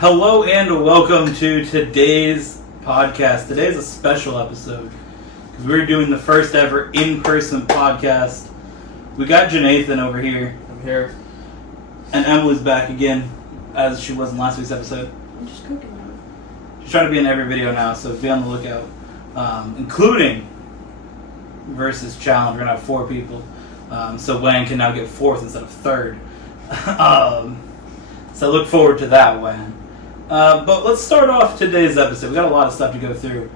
Hello and welcome to today's podcast. Today's a special episode because we're doing the first ever in-person podcast. We got Jonathan over here. I'm here. And Emily's back again, as she was in last week's episode. I'm just cooking now. She's trying to be in every video now, so be on the lookout. Including versus challenge. We're going to have 4 people. So Wayne can now get 4th instead of 3rd. So look forward to that, Wayne. But let's start off today's episode. We got a lot of stuff to go through.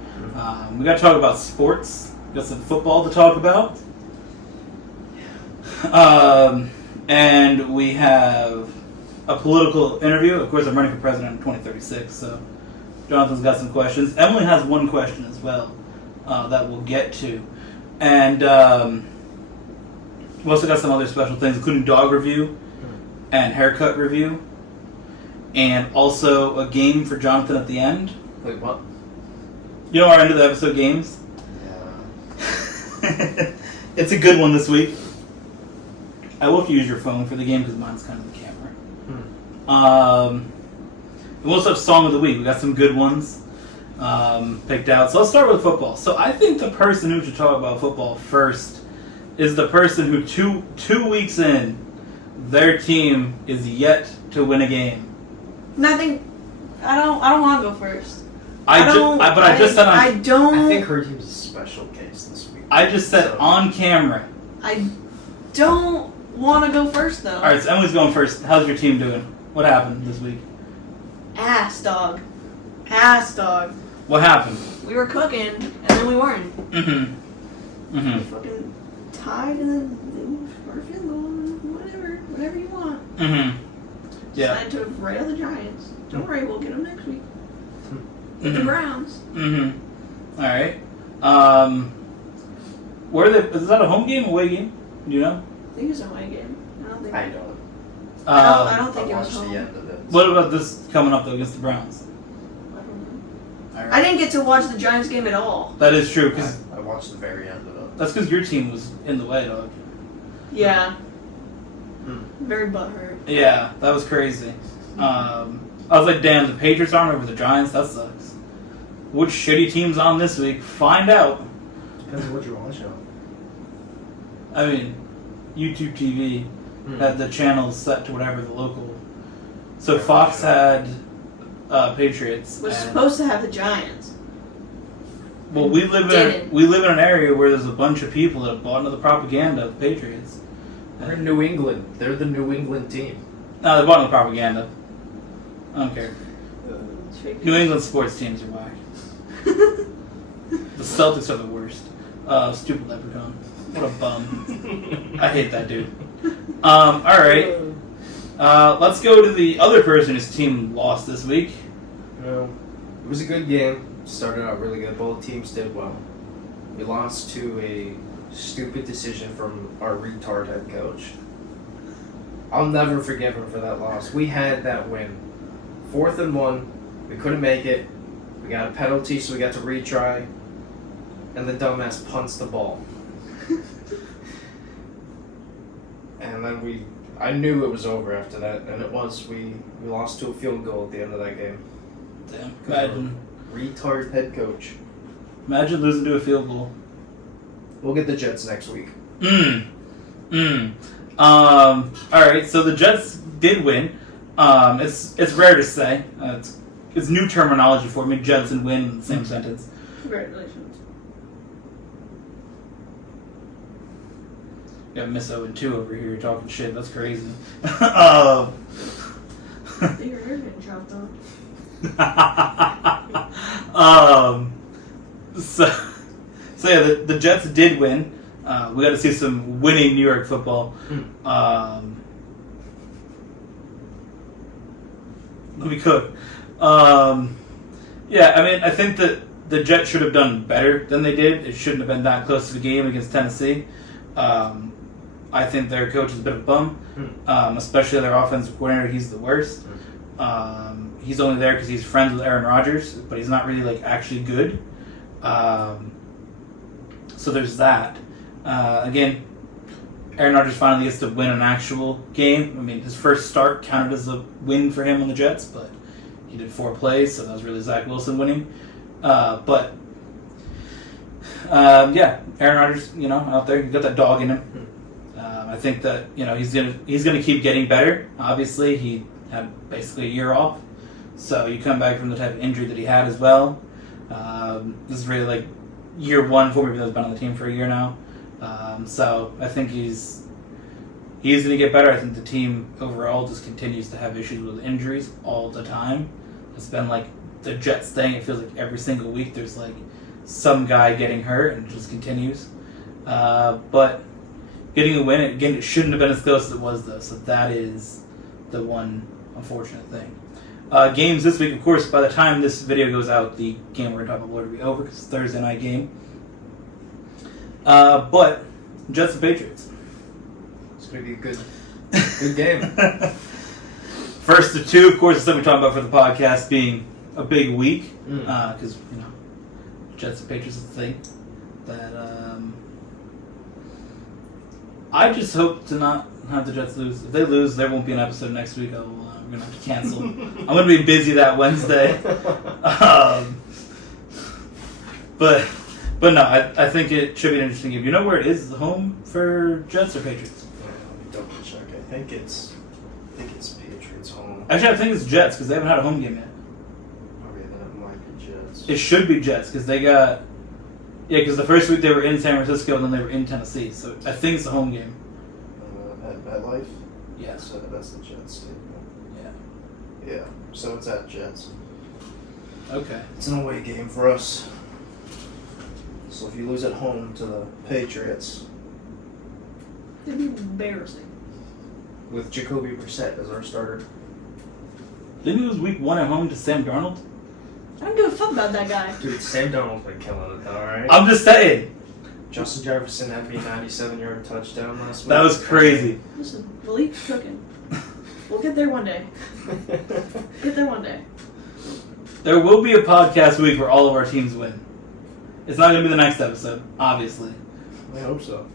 We got to talk about sports. We got some football to talk about. And we have a political interview. Of course, I'm running for president in 2036, so Jonathan's got some questions. Emily has one question as well that we'll get to. And we've also got some other special things, including dog review and haircut review. And also a game for Jonathan at the end. Wait, what? You know our end of the episode games? Yeah. It's a good one this week. I will have to use your phone for the game because mine's kind of the camera. We also have Song of the Week. We got some good ones picked out. So let's start with football. So I think the person who should talk about football first is the person who two weeks in, their team is yet to win a game. Nothing. I don't want to go first. I don't. think her team's a special case this week. I just said on camera. I don't want to go first though. All right, so Emily's going first. How's your team doing? What happened this week? Ass dog. What happened? We were cooking and then we weren't. Mm-hmm. We Mm-hmm. fucking tied and then scored a field goal. Whatever you want. Mm-hmm. Yeah. Decided to rail the Giants. Don't worry, we'll get them next week. With Mm-hmm. the Browns. Mm-hmm. All right. Where are they? Is that a home game, away game? Do you know? I think it's a away game. I don't think. I know. I don't think I it was watched home. the end of it. What about this coming up though against the Browns? I don't know. All right. I didn't get to watch the Giants game at all. That is true because I watched the very end of it. that's because your team was in the way, dog. Yeah. Hmm. Very butthurt. Yeah, that was crazy. I was like, damn, the Patriots aren't over the Giants. That sucks. Which shitty team's on this week? Find out. Depends on what you watch on. I mean, YouTube TV had the channels set to whatever the local. So Fox had Patriots. Was and- supposed to have the Giants. Well, we live Didn't. in an area where there's a bunch of people that have bought into the propaganda of the Patriots. They're in New England. They're the New England team. No, they bought into the propaganda. I don't care. It's fake New news. England sports teams are whack. The Celtics are the worst. Stupid leprechaun. What a bum. I hate that dude. All right. Let's go to the other person whose team lost this week. It was a good game. Started out really good. Both teams did well. We lost to a stupid decision from our retard head coach. I'll never forgive him for that loss. We had that win. 4th and 1. We couldn't make it. We got a penalty, so we got to retry. And the dumbass punts the ball. And then I knew it was over after that, and it was. We lost to a field goal at the end of that game. Damn. Imagine Retard head coach. losing to a field goal. We'll get the Jets next week. All right, so the Jets did win. It's rare to say. It's new terminology for me. Jets and win in the same sentence. Congratulations. Got Miss 0-2 over here talking shit. That's crazy. Your hair's getting chopped off. So yeah, the Jets did win. We got to see some winning New York football. Let me cook. Yeah, I mean, I think that the Jets should have done better than they did. It shouldn't have been that close to the game against Tennessee. I think their coach is a bit of a bum, especially their offensive coordinator. He's the worst. He's only there because he's friends with Aaron Rodgers, but he's not really like actually good. So there's that. Again, Aaron Rodgers finally gets to win an actual game. I mean, his first start counted as a win for him on the Jets, but he did 4 plays, so that was really Zach Wilson winning. Yeah, Aaron Rodgers, out there, you got that dog in him. I think that he's gonna keep getting better. Obviously, he had basically a year off, so you come back from the type of injury that he had as well. This is really like year 1 for me, even though he's been on the team for a year now. So I think he's gonna get better. I think the team overall just continues to have issues with injuries all the time. It's been like the Jets thing. It feels like every single week there's like some guy getting hurt, and it just continues. But getting a win, again, it shouldn't have been as close as it was, though. So that is the one unfortunate thing. Games this week, of course, by the time this video goes out, the game we're going to talk about will already be over because it's a Thursday night game. But Jets and Patriots. It's going to be a good game. First of 2, of course, is something we talk about for the podcast being a big week because, Jets and Patriots is the thing that I just hope to not have the Jets lose. If they lose, there won't be an episode next week. We're going to have to cancel. I'm going to be busy that Wednesday. But no, I think it should be an interesting game. You know where it is? Is it home for Jets or Patriots? Let me double check. I think it's Patriots home. Actually, I think it's Jets because they haven't had a home game yet. Okay, then it might be Jets. It should be Jets because they got... Yeah, because the first week they were in San Francisco and then they were in Tennessee. So I think it's the home game. At MetLife? Yeah. So that's the Jets stadium. Yeah. Yeah, so it's at Jets. Okay. It's an away game for us. So if you lose at home to the Patriots, It'd be embarrassing. with Jacoby Brissett as our starter. Didn't he lose week 1 at home to Sam Darnold? I don't give a fuck about that guy. Dude, Sam Darnold's been killing it, alright? I'm just saying. Justin Jefferson had me 97-yard touchdown last week. That was crazy. Listen, the league's cooking. We'll get there one day. Get there one day. There will be a podcast week where all of our teams win. It's not going to be the next episode, obviously. I hope so.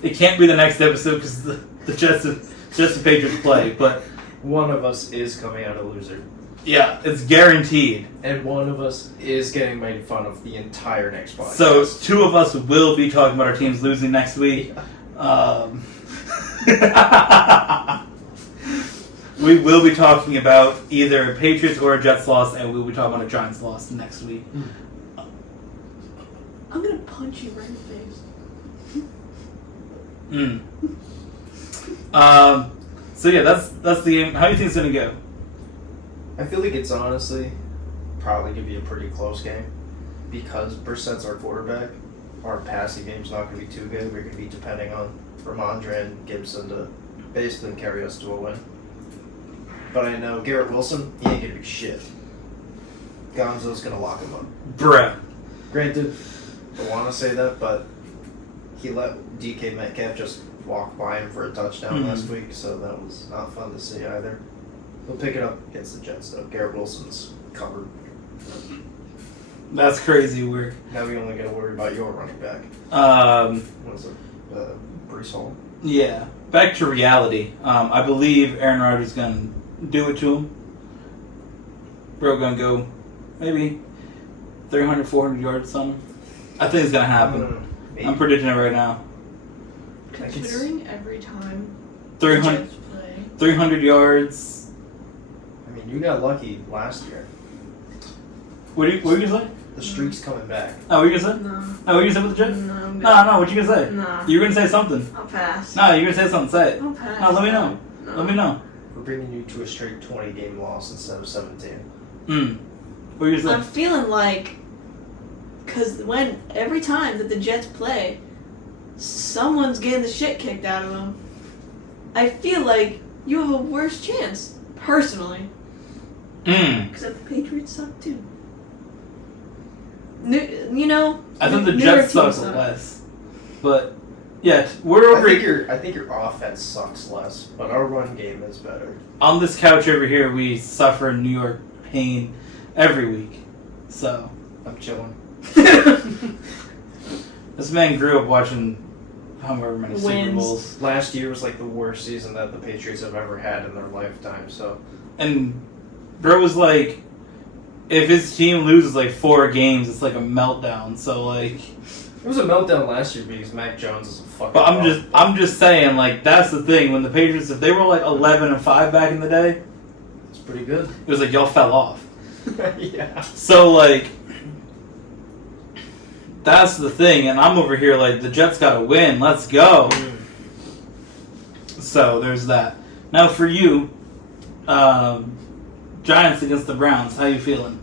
It can't be the next episode because the Jets and Patriots play, but One of us is coming out a loser. yeah, it's guaranteed. And one of us is getting made fun of the entire next podcast. So 2 of us will be talking about our teams losing next week. We will be talking about either a Patriots or a Jets loss, and we will be talking about a Giants loss next week. I'm gonna punch you right in the face. So yeah, that's the game. How do you think it's gonna go? I feel like it's honestly probably going to be a pretty close game because Brissett's our quarterback. Our passing game's not going to be too good. We're going to be depending on Ramondre and Gibson to basically carry us to a win. But I know Garrett Wilson, he ain't going to be shit. Gonzo's going to lock him up. Bruh. Granted, I want to say that, but he let DK Metcalf just walk by him for a touchdown last week, so that was not fun to see either. We'll pick it up against the Jets, though. Garrett Wilson's covered. That's crazy weird. Now we only got to worry about your running back. What is it? Breece Hall? Yeah. Back to reality. I believe Aaron Rodgers is going to do it to him. Bro going to go maybe 300, 400 yards on him. I think it's going to happen. I'm predicting it right now. Considering every time 300, the Jets play. 300 yards. I mean, you got lucky last year. What are you going to say? The streak's coming back. Oh, what are you going to say? No. Oh, what are you going to say with the Jets? No, I'm good. No, what you going to say? Nah. You were going to say something. I'll pass. No, you're going to say something. Say it. I'll pass. No, let me know. No. Let me know. We're bringing you to a straight 20-game loss instead of 17. What are you going to I'm say? feeling like, because every time that the Jets play, someone's getting the shit kicked out of them. I feel like you have a worse chance, personally. Except the Patriots suck too. I think the newer Jets teams suck less. But, yeah, we're over I think your offense sucks less, but our run game is better. on this couch over here. We suffer New York pain every week. So, I'm chilling. this man grew up watching however many Super Wins. Bowls. Last year was like the worst season that the Patriots have ever had in their lifetime, so And bro was like, if his team loses like 4 games, it's like a meltdown. So like, It was a meltdown last year because Mac Jones is a fucking. but I'm just saying, like, that's the thing. When the Patriots, if they were like 11-5 back in the day, It's pretty good. it was like y'all fell off. Yeah. So like, that's the thing. And I'm over here like, the Jets got to win. Let's go. So there's that. Now for you, Giants against the Browns. How you feeling?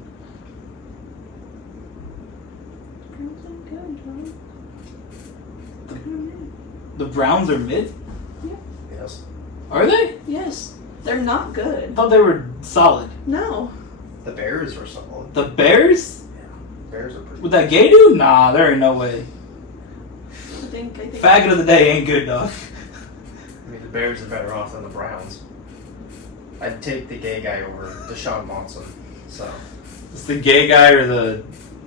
The Browns are mid? Yes. Are they? Yes. They're not I good. thought they were solid. No. The Bears are solid. The Bears? Bears are pretty. With that gay dude? Nah, there ain't no way. I think. Faggot of the day ain't good, dog. I mean, the Bears are better off than the Browns. I'd take the gay guy over Deshaun Watson. So. It's the gay guy or the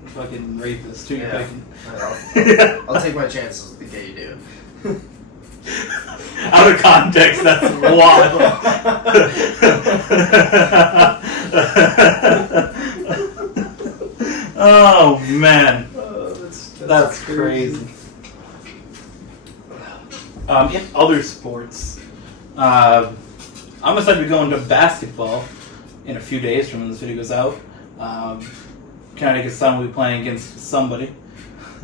fucking rapist. Who you Yeah. picking? I'll take my chances with the gay dude. Out of context, that's wild. Oh man, that's crazy. In other sports, I'm excited to be going to basketball in a few days from when this video goes out. Connecticut Sun will be playing against somebody.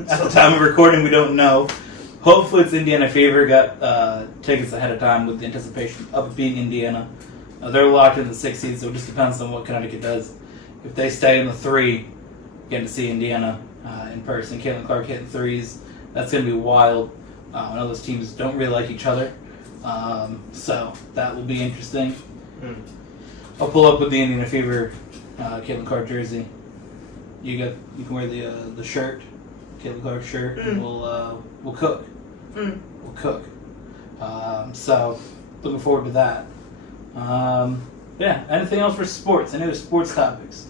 At the time of recording, we don't know. Hopefully it's Indiana Fever. Got tickets ahead of time with the anticipation of it being Indiana. They're locked in the 6 seed, so it just depends on what Connecticut does. If they stay in the 3, getting to see Indiana in person. Caitlin Clark hitting threes. That's going to be wild. I know those teams don't really like each other. So that will be interesting. I'll pull up with the Indiana Fever Caitlin Clark jersey. You can wear the shirt, Caitlin Clark shirt, and we'll cook. We'll cook. So looking forward to that. Yeah. Anything else for sports? Any other sports topics?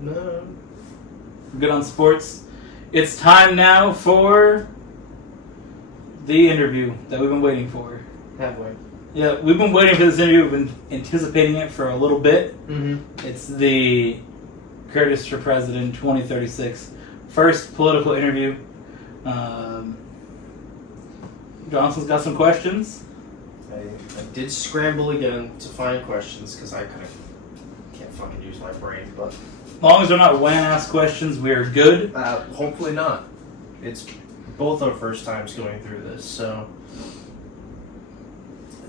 No. We're good on sports. It's time now for the interview that we've been waiting for. Halfway. Yeah, we've been waiting for this interview. We've been anticipating it for a little bit. Mm-hmm. It's the Curtis for President 2036 first political interview. Johnson's got some questions. I did scramble again to find questions because I can't fucking use my brain, but As long as they're not when-asked questions, we are good. hopefully not. It's both our first times going through this, so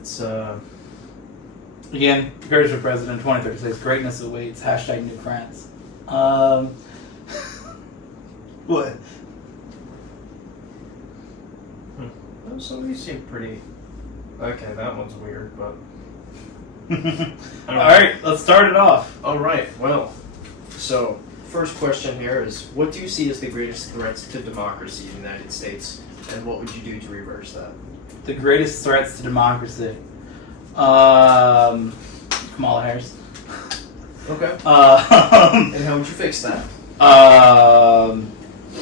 it's Again, Curtis for President 2036. Greatness awaits. Hashtag New France. What? oh, some of these seem pretty. Okay, that one's weird, but All right, let's start it off. all right. Well, so first question here is: what do you see as the greatest threats to democracy in the United States, and what would you do to reverse that? The greatest threats to democracy. Kamala Harris. Okay. And And how would you fix that?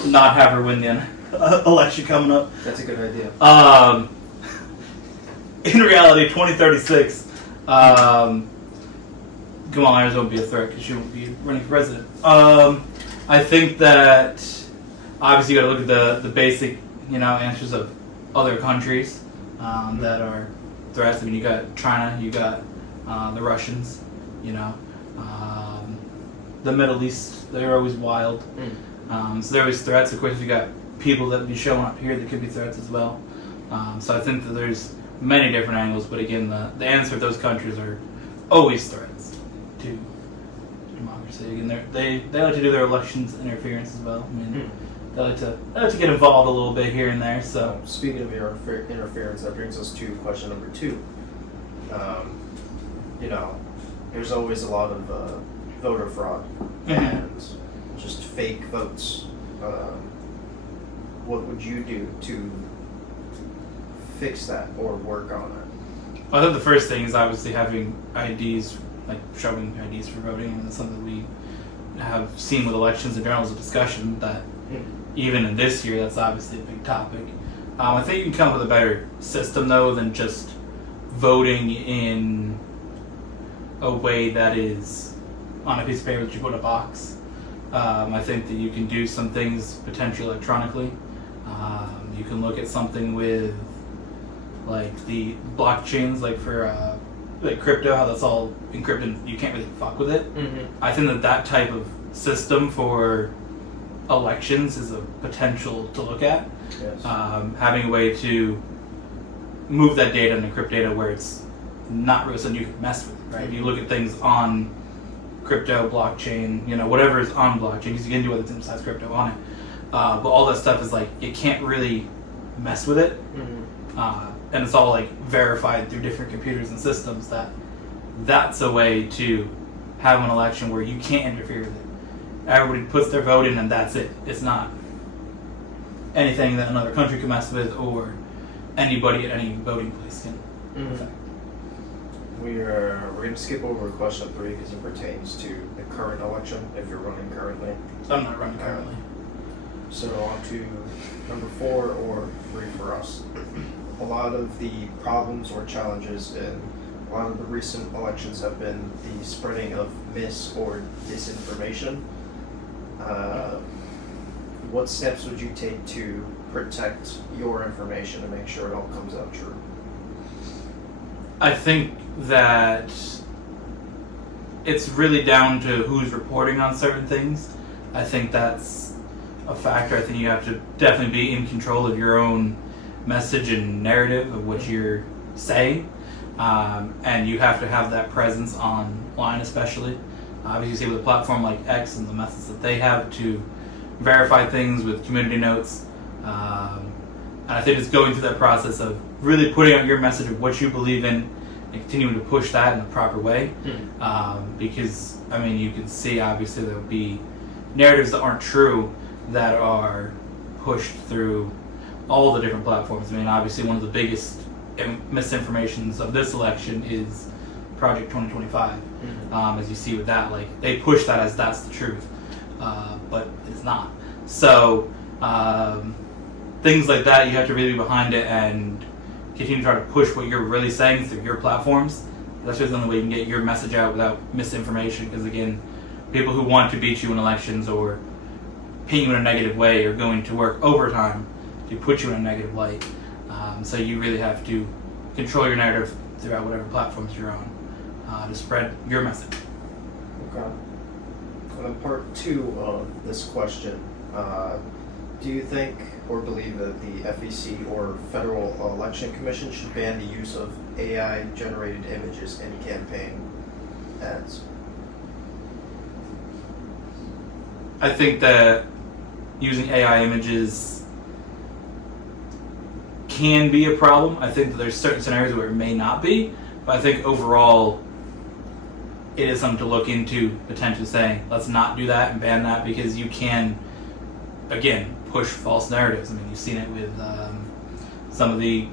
Not have her win the election coming up. That's a good idea. In reality, 2036, Kamala Harris won't be a threat because she won't be running for president. I think that obviously you got to look at the basic, answers of other countries that are threats. I mean, you got China, you got the Russians, the Middle East. They're always wild. So they're always threats. Of course, you got people that be showing up here that could be threats as well. So I think that there's many different angles, but again, the answer of those countries are always threats to democracy. Again, they like to do their elections interference as well. I mean, they like to get involved a little bit here and there. So Speaking of interference, that brings us to question number 2. There's always a lot of voter fraud and just fake votes. What would you do to fix that or work on it? I think the first thing is obviously having IDs, like showing IDs for voting, and that's something we have seen with elections in general as a discussion that even in this year, that's obviously a big topic. I think you can come up with a better system though than just voting in a way that is on a piece of paper that you put in a box. I think that you can do some things potentially electronically. You can look at something with like the blockchains, like for like crypto, how that's all encrypted. You can't really fuck with it. Mm-hmm. I think that type of system for elections is a potential to look at. Yes. Having a way to move that data and encrypt data where it's not really something you can mess with, right? You look at things on crypto, blockchain, whatever is on blockchain, because you can do other things besides crypto on it. But all that stuff is like, you can't really mess with it. Mm-hmm. And it's all like verified through different computers and systems that's a way to have an election where you can't interfere with it. Everybody puts their vote in and that's it. It's not anything that another country can mess with or anybody at any voting place can affect. We're going to skip over question 3 because it pertains to the current election, if you're running currently. I'm not running currently. So on to number 4 or 3 for us. A lot of the problems or challenges in a lot of the recent elections have been the spreading of mis or disinformation. What steps would you take to protect your information and make sure it all comes out true? I think that it's really down to who's reporting on certain things. I think that's a factor. I think you have to definitely be in control of your own message and narrative of what you're saying. And you have to have that presence online, especially. Obviously, with a platform like X and the methods that they have to verify things with community notes. And I think it's going through that process of really putting out your message of what you believe in and continuing to push that in the proper way. Because, you can see, obviously, there'll be narratives that aren't true that are pushed through all the different platforms. Obviously, one of the biggest misinformations of this election is Project 2025. As you see with that, they push that as that's the truth, but it's not. So things like that, you have to really be behind it and continue to try to push what you're really saying through your platforms. That's just the only way you can get your message out without misinformation. Because again, people who want to beat you in elections or paint you in a negative way are going to work overtime to put you in a negative light. So you really have to control your narrative throughout whatever platforms you're on to spread your message. Okay. And then part 2 of this question, do you think or believe that the FEC or Federal Election Commission should ban the use of AI-generated images in campaign ads? I think that using AI images can be a problem. I think that there's certain scenarios where it may not be, but I think overall it is something to look into, potentially saying, let's not do that and ban that, because you can, again, push false narratives. You've seen it with some of the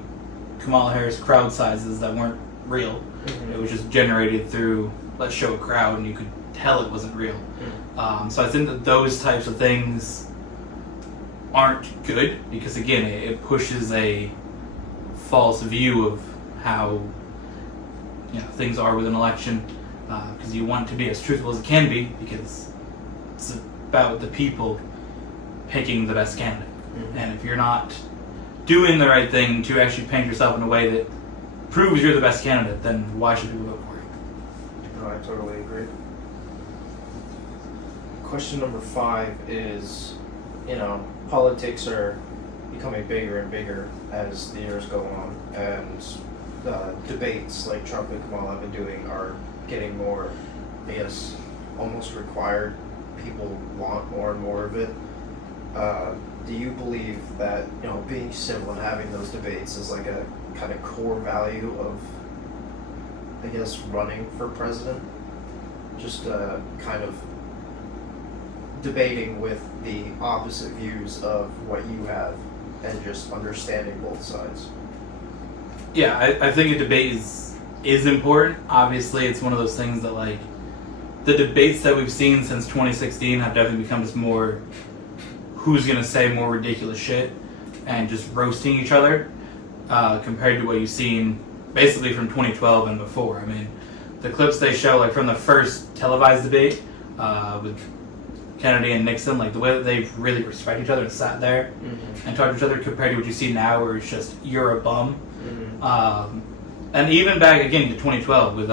Kamala Harris crowd sizes that weren't real. Mm-hmm. It was just generated through, let's show a crowd, and you could tell it wasn't real. So I think that those types of things aren't good, because again, it pushes a false view of how things are with an election, because you want it to be as truthful as it can be, because it's about the people picking the best candidate. And if you're not doing the right thing to actually paint yourself in a way that proves you're the best candidate, then why should people vote for you? No, I totally agree. Question number 5 is, politics are becoming bigger and bigger as the years go on, and debates like Trump and Kamala have been doing are getting more, almost required. People want more and more of it. Do you believe that, being civil and having those debates is like a kind of core value of, running for president? Just kind of debating with the opposite views of what you have and just understanding both sides. Yeah, I think a debate is important. Obviously, it's one of those things that, the debates that we've seen since 2016 have definitely become just more who's going to say more ridiculous shit and just roasting each other compared to what you've seen basically from 2012 and before. the clips they show, like from the first televised debate with Kennedy and Nixon, like the way that they really respect each other and sat there and talked to each other, compared to what you see now, where it's just you're a bum. And even back again to 2012 with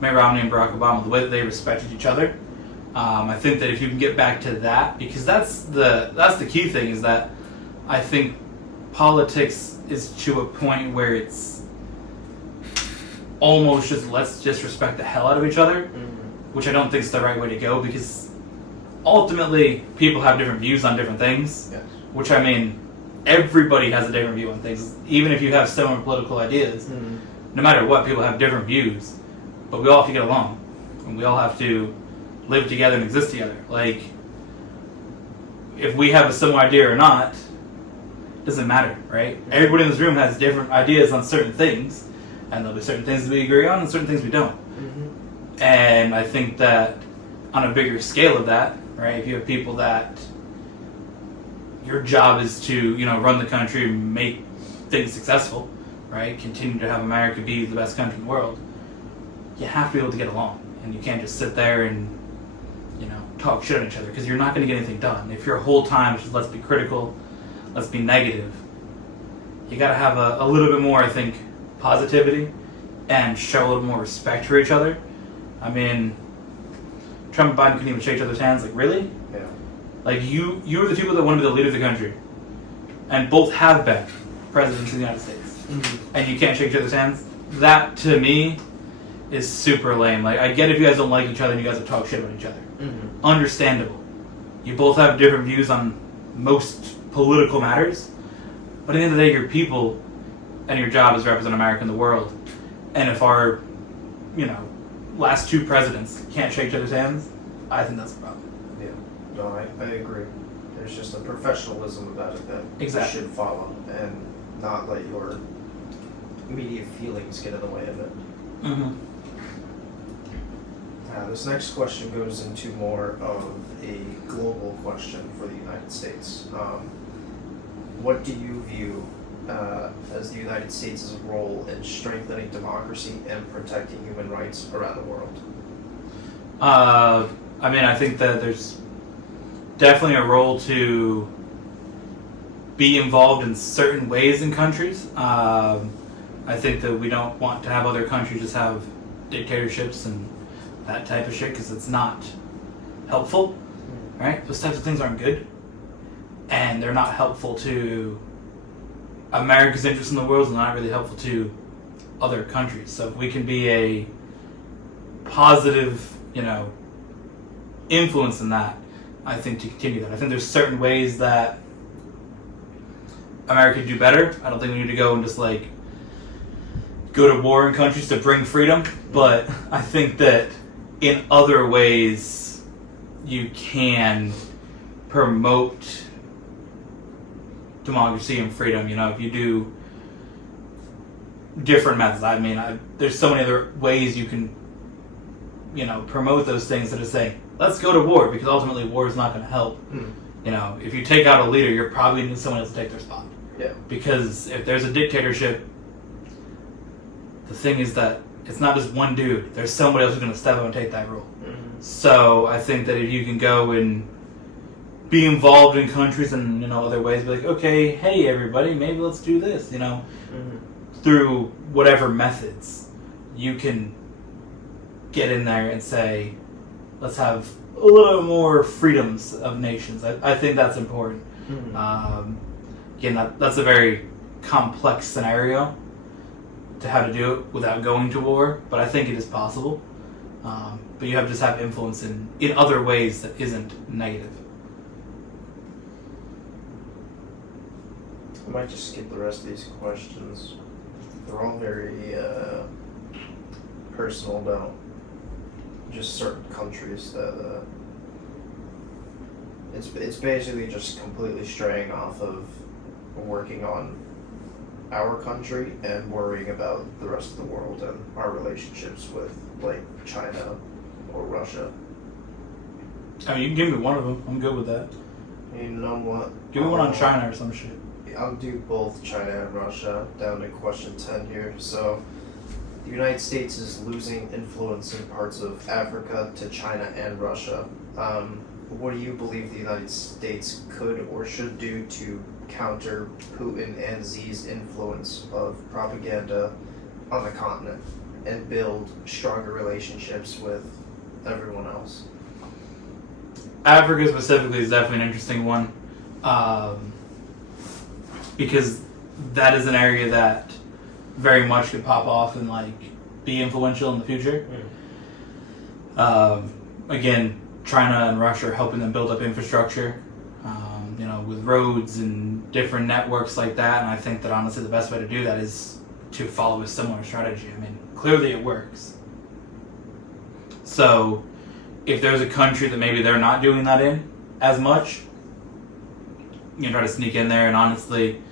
Mitt Romney and Barack Obama, the way that they respected each other. I think that if you can get back to that, because that's the key thing, is that I think politics is to a point where it's almost just let's just respect the hell out of each other, which I don't think is the right way to go, because ultimately people have different views on different things. Yes. Which, I mean, everybody has a different view on things, even if you have similar political ideas. No matter what, people have different views, but we all have to get along, and we all have to live together and exist together. Like, if we have a similar idea or not, doesn't matter, right? Everybody in this room has different ideas on certain things, and there'll be certain things that we agree on and certain things we don't. And I think that on a bigger scale of that, right, if you have people that your job is to, run the country and make things successful, right, continue to have America be the best country in the world, you have to be able to get along. And you can't just sit there and, talk shit on each other, because you're not going to get anything done. If your whole time is just let's be critical, let's be negative, you got to have a little bit more, I think, positivity and show a little more respect for each other. I mean, Trump and Biden couldn't even shake each other's hands. Like, really? Yeah. Like, you are the people that want to be the leader of the country, and both have been presidents of the United States, and you can't shake each other's hands? That, to me, is super lame. Like, I get if you guys don't like each other and you guys have talked shit about each other. Understandable. You both have different views on most political matters, but at the end of the day, you're people, and your job is to represent America in the world. And if our, last two presidents can't shake each other's hands, I think that's a problem. Yeah. No, I agree. There's just a professionalism about it that Exactly. you should follow, and not let your immediate feelings get in the way of it. This next question goes into more of a global question for the United States. What do you view as the United States' role in strengthening democracy and protecting human rights around the world? I think that there's definitely a role to be involved in certain ways in countries. I think that we don't want to have other countries just have dictatorships and that type of shit, because it's not helpful, right? Those types of things aren't good, and they're not helpful to America's interest in the world, and not really helpful to other countries. So if we can be a positive, influence in that, I think to continue that. I think there's certain ways that America could do better. I don't think we need to go and just go to war in countries to bring freedom, but I think that in other ways you can promote democracy and freedom. If you do different methods. There's so many other ways you can, promote those things that are saying, let's go to war, because ultimately war is not going to help. If you take out a leader, you're probably going to need someone else to take their spot. Yeah. Because if there's a dictatorship, the thing is that it's not just one dude. There's somebody else who's going to step up and take that role. So I think that if you can go and be involved in countries and other ways, be like, okay, hey everybody, maybe let's do this. Through whatever methods, you can get in there and say, let's have a little more freedoms of nations. I think that's important. Again, that's a very complex scenario to how to do it without going to war, but I think it is possible. But you have to just have influence in other ways that isn't negative. I might just skip the rest of these questions. They're all very personal about just certain countries that it's basically just completely straying off of working on our country and worrying about the rest of the world and our relationships with China or Russia. You can give me one of them. I'm good with that. You know what? Give me one on China or some shit. I'll do both China and Russia down to question 10 here. So, the United States is losing influence in parts of Africa to China and Russia. What do you believe the United States could or should do to counter Putin and Xi's influence of propaganda on the continent and build stronger relationships with everyone else? Africa specifically is definitely an interesting one, because that is an area that very much could pop off and like be influential in the future. Again, China and Russia are helping them build up infrastructure, with roads and different networks like that. And I think that honestly the best way to do that is to follow a similar strategy. I mean, clearly it works. So if there's a country that maybe they're not doing that in as much, you can try to sneak in there. And honestly,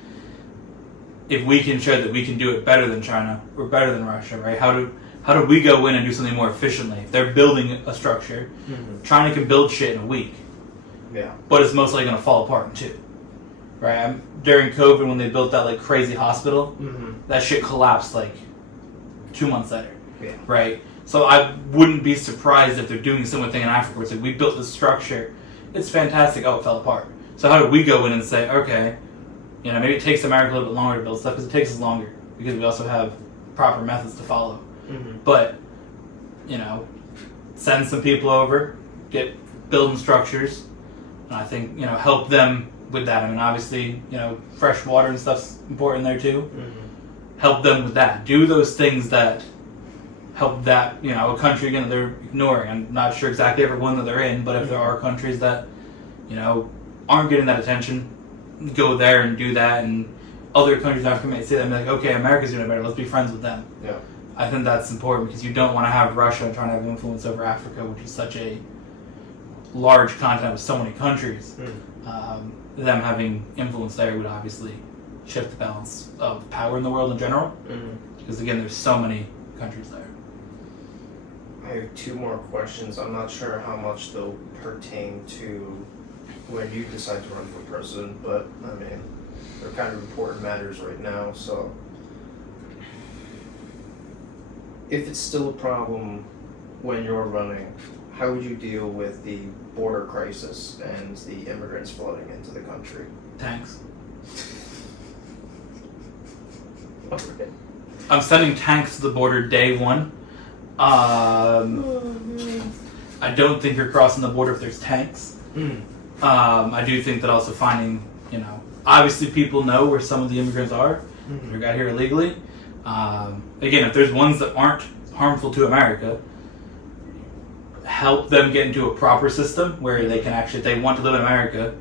if we can show that we can do it better than China or better than Russia, right? How do we go in and do something more efficiently? If they're building a structure, China can build shit in a week. Yeah. But it's mostly going to fall apart in 2. Right? During COVID, when they built that like crazy hospital, that shit collapsed like 2 months later. Yeah. Right? So I wouldn't be surprised if they're doing a similar thing in Africa where it's like, we built this structure, it's fantastic, oh, it fell apart. So how do we go in and say, okay, maybe it takes America a little bit longer to build stuff because it takes us longer because we also have proper methods to follow. But, send some people over, get building structures, and I think, help them with that. I mean, obviously, fresh water and stuff's important there too. Help them with that. Do those things that help that, a country, again, that they're ignoring. I'm not sure exactly every one that they're in, but if there are countries that, aren't getting that attention, go there and do that, and other countries in Africa may say that and be like, okay, America's doing it better, let's be friends with them. Yeah. I think that's important because you don't want to have Russia trying to have influence over Africa, which is such a large continent with so many countries. Them having influence there would obviously shift the balance of power in the world in general. Because again, there's so many countries there. I have 2 more questions. I'm not sure how much they'll pertain to when you decide to run for president, but I mean, they're kind of important matters right now. So, if it's still a problem when you're running, how would you deal with the border crisis and the immigrants flooding into the country? Tanks. Okay. I'm sending tanks to the border day 1. I don't think you're crossing the border if there's tanks. I do think that also finding, obviously people know where some of the immigrants are. They got here illegally. Again, if there's ones that aren't harmful to America, help them get into a proper system where they can actually, if they want to live in America,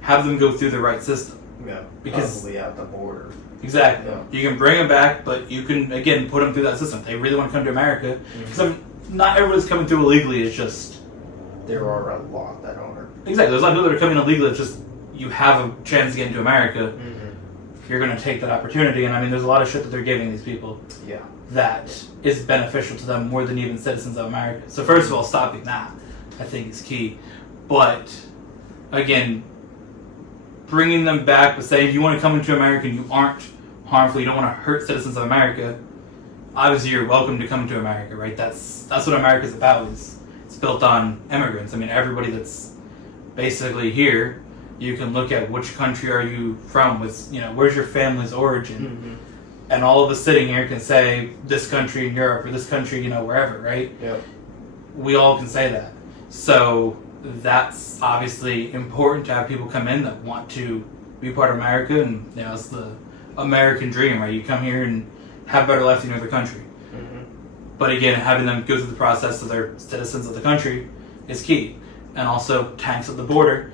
have them go through the right system. Yeah, because probably at the border. Exactly. Yeah. You can bring them back, but you can, again, put them through that system. If they really want to come to America, because not everybody's coming through illegally, it's just... There are a lot that aren't. Exactly. There's a lot of people that are coming illegally, it's just you have a chance to get into America. You're going to take that opportunity, and I mean, there's a lot of shit that they're giving these people that is beneficial to them more than even citizens of America. So first of all, stopping that, I think, is key. But, again, bringing them back, but saying if you want to come into America and you aren't harmful, you don't want to hurt citizens of America, obviously you're welcome to come to America, right? That's what America's about. It's built on immigrants. I mean, everybody that's basically here, you can look at which country are you from, where's your family's origin, and all of us sitting here can say this country in Europe or this country, wherever, right? Yeah. We all can say that. So that's obviously important to have people come in that want to be part of America, and it's the American dream, right? You come here and have a better life in your other country. But again, having them go through the process so they're citizens of the country is key. And also tanks at the border,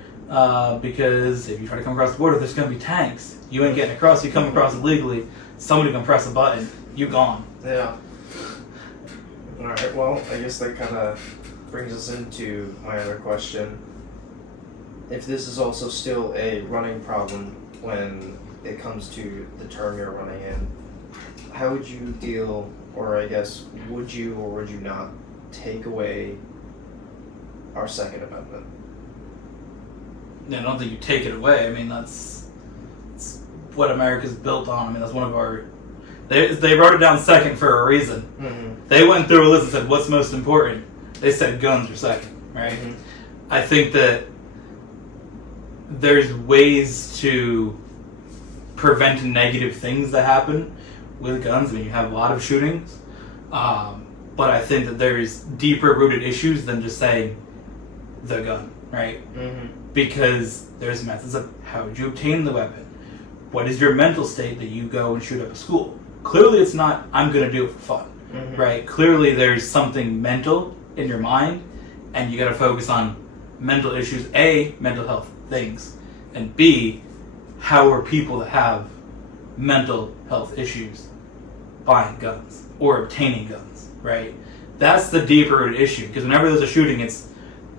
because if you try to come across the border, there's going to be tanks. You ain't getting across. You come across illegally, somebody can press a button, you gone. Yeah. Alright, well, I guess that kind of brings us into my other question. If this is also still a running problem when it comes to the term you're running in, how would you deal, or I guess, would you or would you not take away our Second Amendment? I don't think you take it away. I mean, that's what America's built on. I mean, They wrote it down second for a reason. Mm-hmm. They went through a list and said, what's most important? They said guns are second, right? Mhm. I think that there's ways to prevent negative things that happen with guns. I mean, you have a lot of shootings. But I think that there's deeper rooted issues than just saying the gun, right? Mm-hmm. Because there's methods of how would you obtain the weapon? What is your mental state that you go and shoot up a school? Clearly it's not, I'm going to do it for fun, Mm-hmm. right? Clearly there's something mental in your mind, and you got to focus on mental issues. A, mental health things, and B, how are people that have mental health issues buying guns or obtaining guns, right? That's the deeper rooted issue, because whenever there's a shooting, it's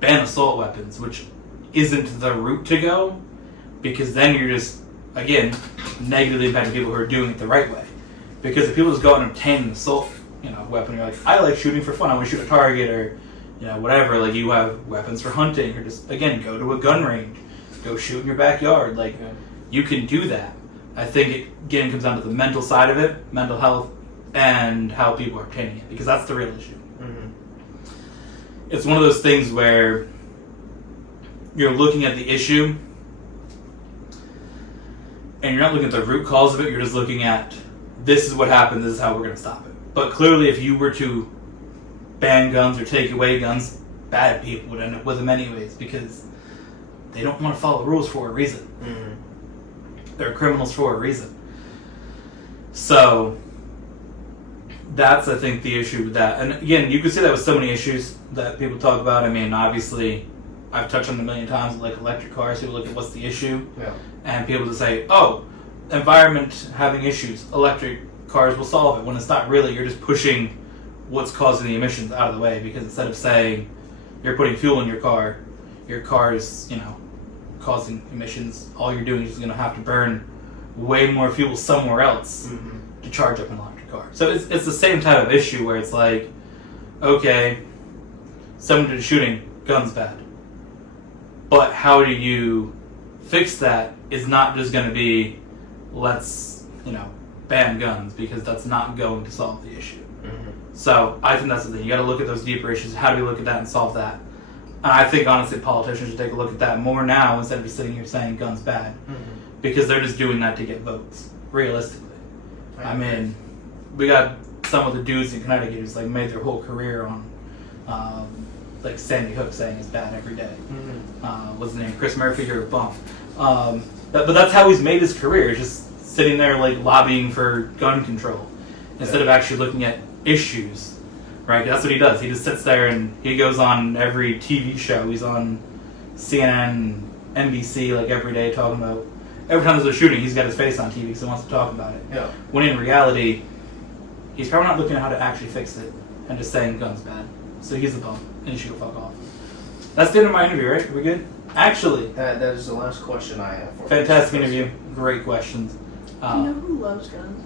ban assault weapons, which isn't the route to go, because then you're just, again, negatively impacting people who are doing it the right way. Because if people just go out and obtain an assault, weapon, you're like, I like shooting for fun, I want to shoot a target, or whatever. Like, you have weapons for hunting, or just, again, go to a gun range, go shoot in your backyard. Like, you can do that. I think it again comes down to the mental side of it, mental health, and how people are obtaining it, because that's the real issue. Mm-hmm. It's one of those things where you're looking at the issue and you're not looking at the root cause of it, you're just looking at, this is what happened, this is how we're going to stop it. But clearly if you were to ban guns or take away guns, bad people would end up with them anyways, because they don't want to follow the rules for a reason. Mm-hmm. They're criminals for a reason. So that's, I think, the issue with that. And again, you can see that with so many issues that people talk about. I mean, obviously, I've touched on it a million times, like electric cars. People look at what's the issue, Yeah. and people just say, oh, environment having issues, electric cars will solve it, when it's not really. You're just pushing what's causing the emissions out of the way, because instead of saying you're putting fuel in your car is, causing emissions, all you're doing is going to have to burn way more fuel somewhere else Mm-hmm. to charge up an electric car. So it's the same type of issue where it's like, okay, someone did a shooting, guns bad. But how do you fix that is not just going to be, let's, ban guns, because that's not going to solve the issue. Mm-hmm. So I think that's the thing. You got to look at those deeper issues. How do we look at that and solve that? And I think, honestly, politicians should take a look at that more now instead of just sitting here saying guns bad. Mm-hmm. Because they're just doing that to get votes, realistically. I mean, we got some of the dudes in Connecticut who's made their whole career on Sandy Hook saying it's bad every day. Mm-hmm. What's his name? Chris Murphy or Bump. But that's how he's made his career, just sitting there lobbying for gun control instead of actually looking at issues, right? That's what he does. He just sits there and he goes on every TV show. He's on CNN, NBC every day talking about, every time there's a shooting, he's got his face on TV because he wants to talk about it. Yeah. When in reality, he's probably not looking at how to actually fix it and just saying guns bad. So he's a bum and he should go fuck off. That's the end of my interview, right? Are we good? Actually, That is the last question I have for you. fantastic interview. Great questions. Do you know who loves guns?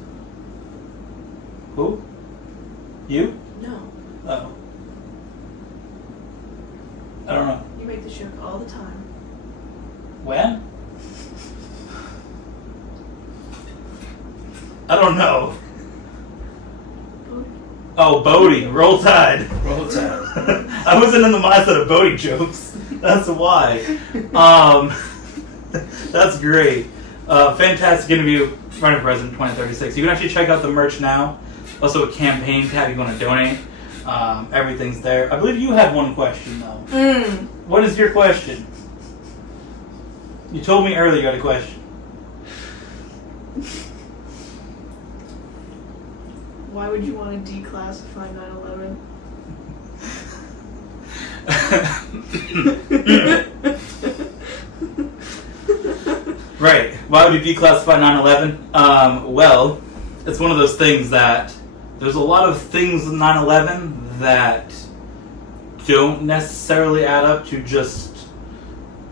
Who? You? No. Oh. I don't know. You make the joke all the time. When? I don't know. Oh, Bodie. Roll Tide. Roll Tide. I wasn't in the mindset of Bodie jokes. That's why. That's great. Fantastic interview. Running for President 2036. You can actually check out the merch now. Also a campaign tab if you want to donate. Everything's there. I believe you had one question, though. What is your question? You told me earlier you had a question. Why would you want to declassify 9/11? Right. Why would you declassify 9/11? Well, it's one of those things that there's a lot of things with 9/11 that don't necessarily add up to just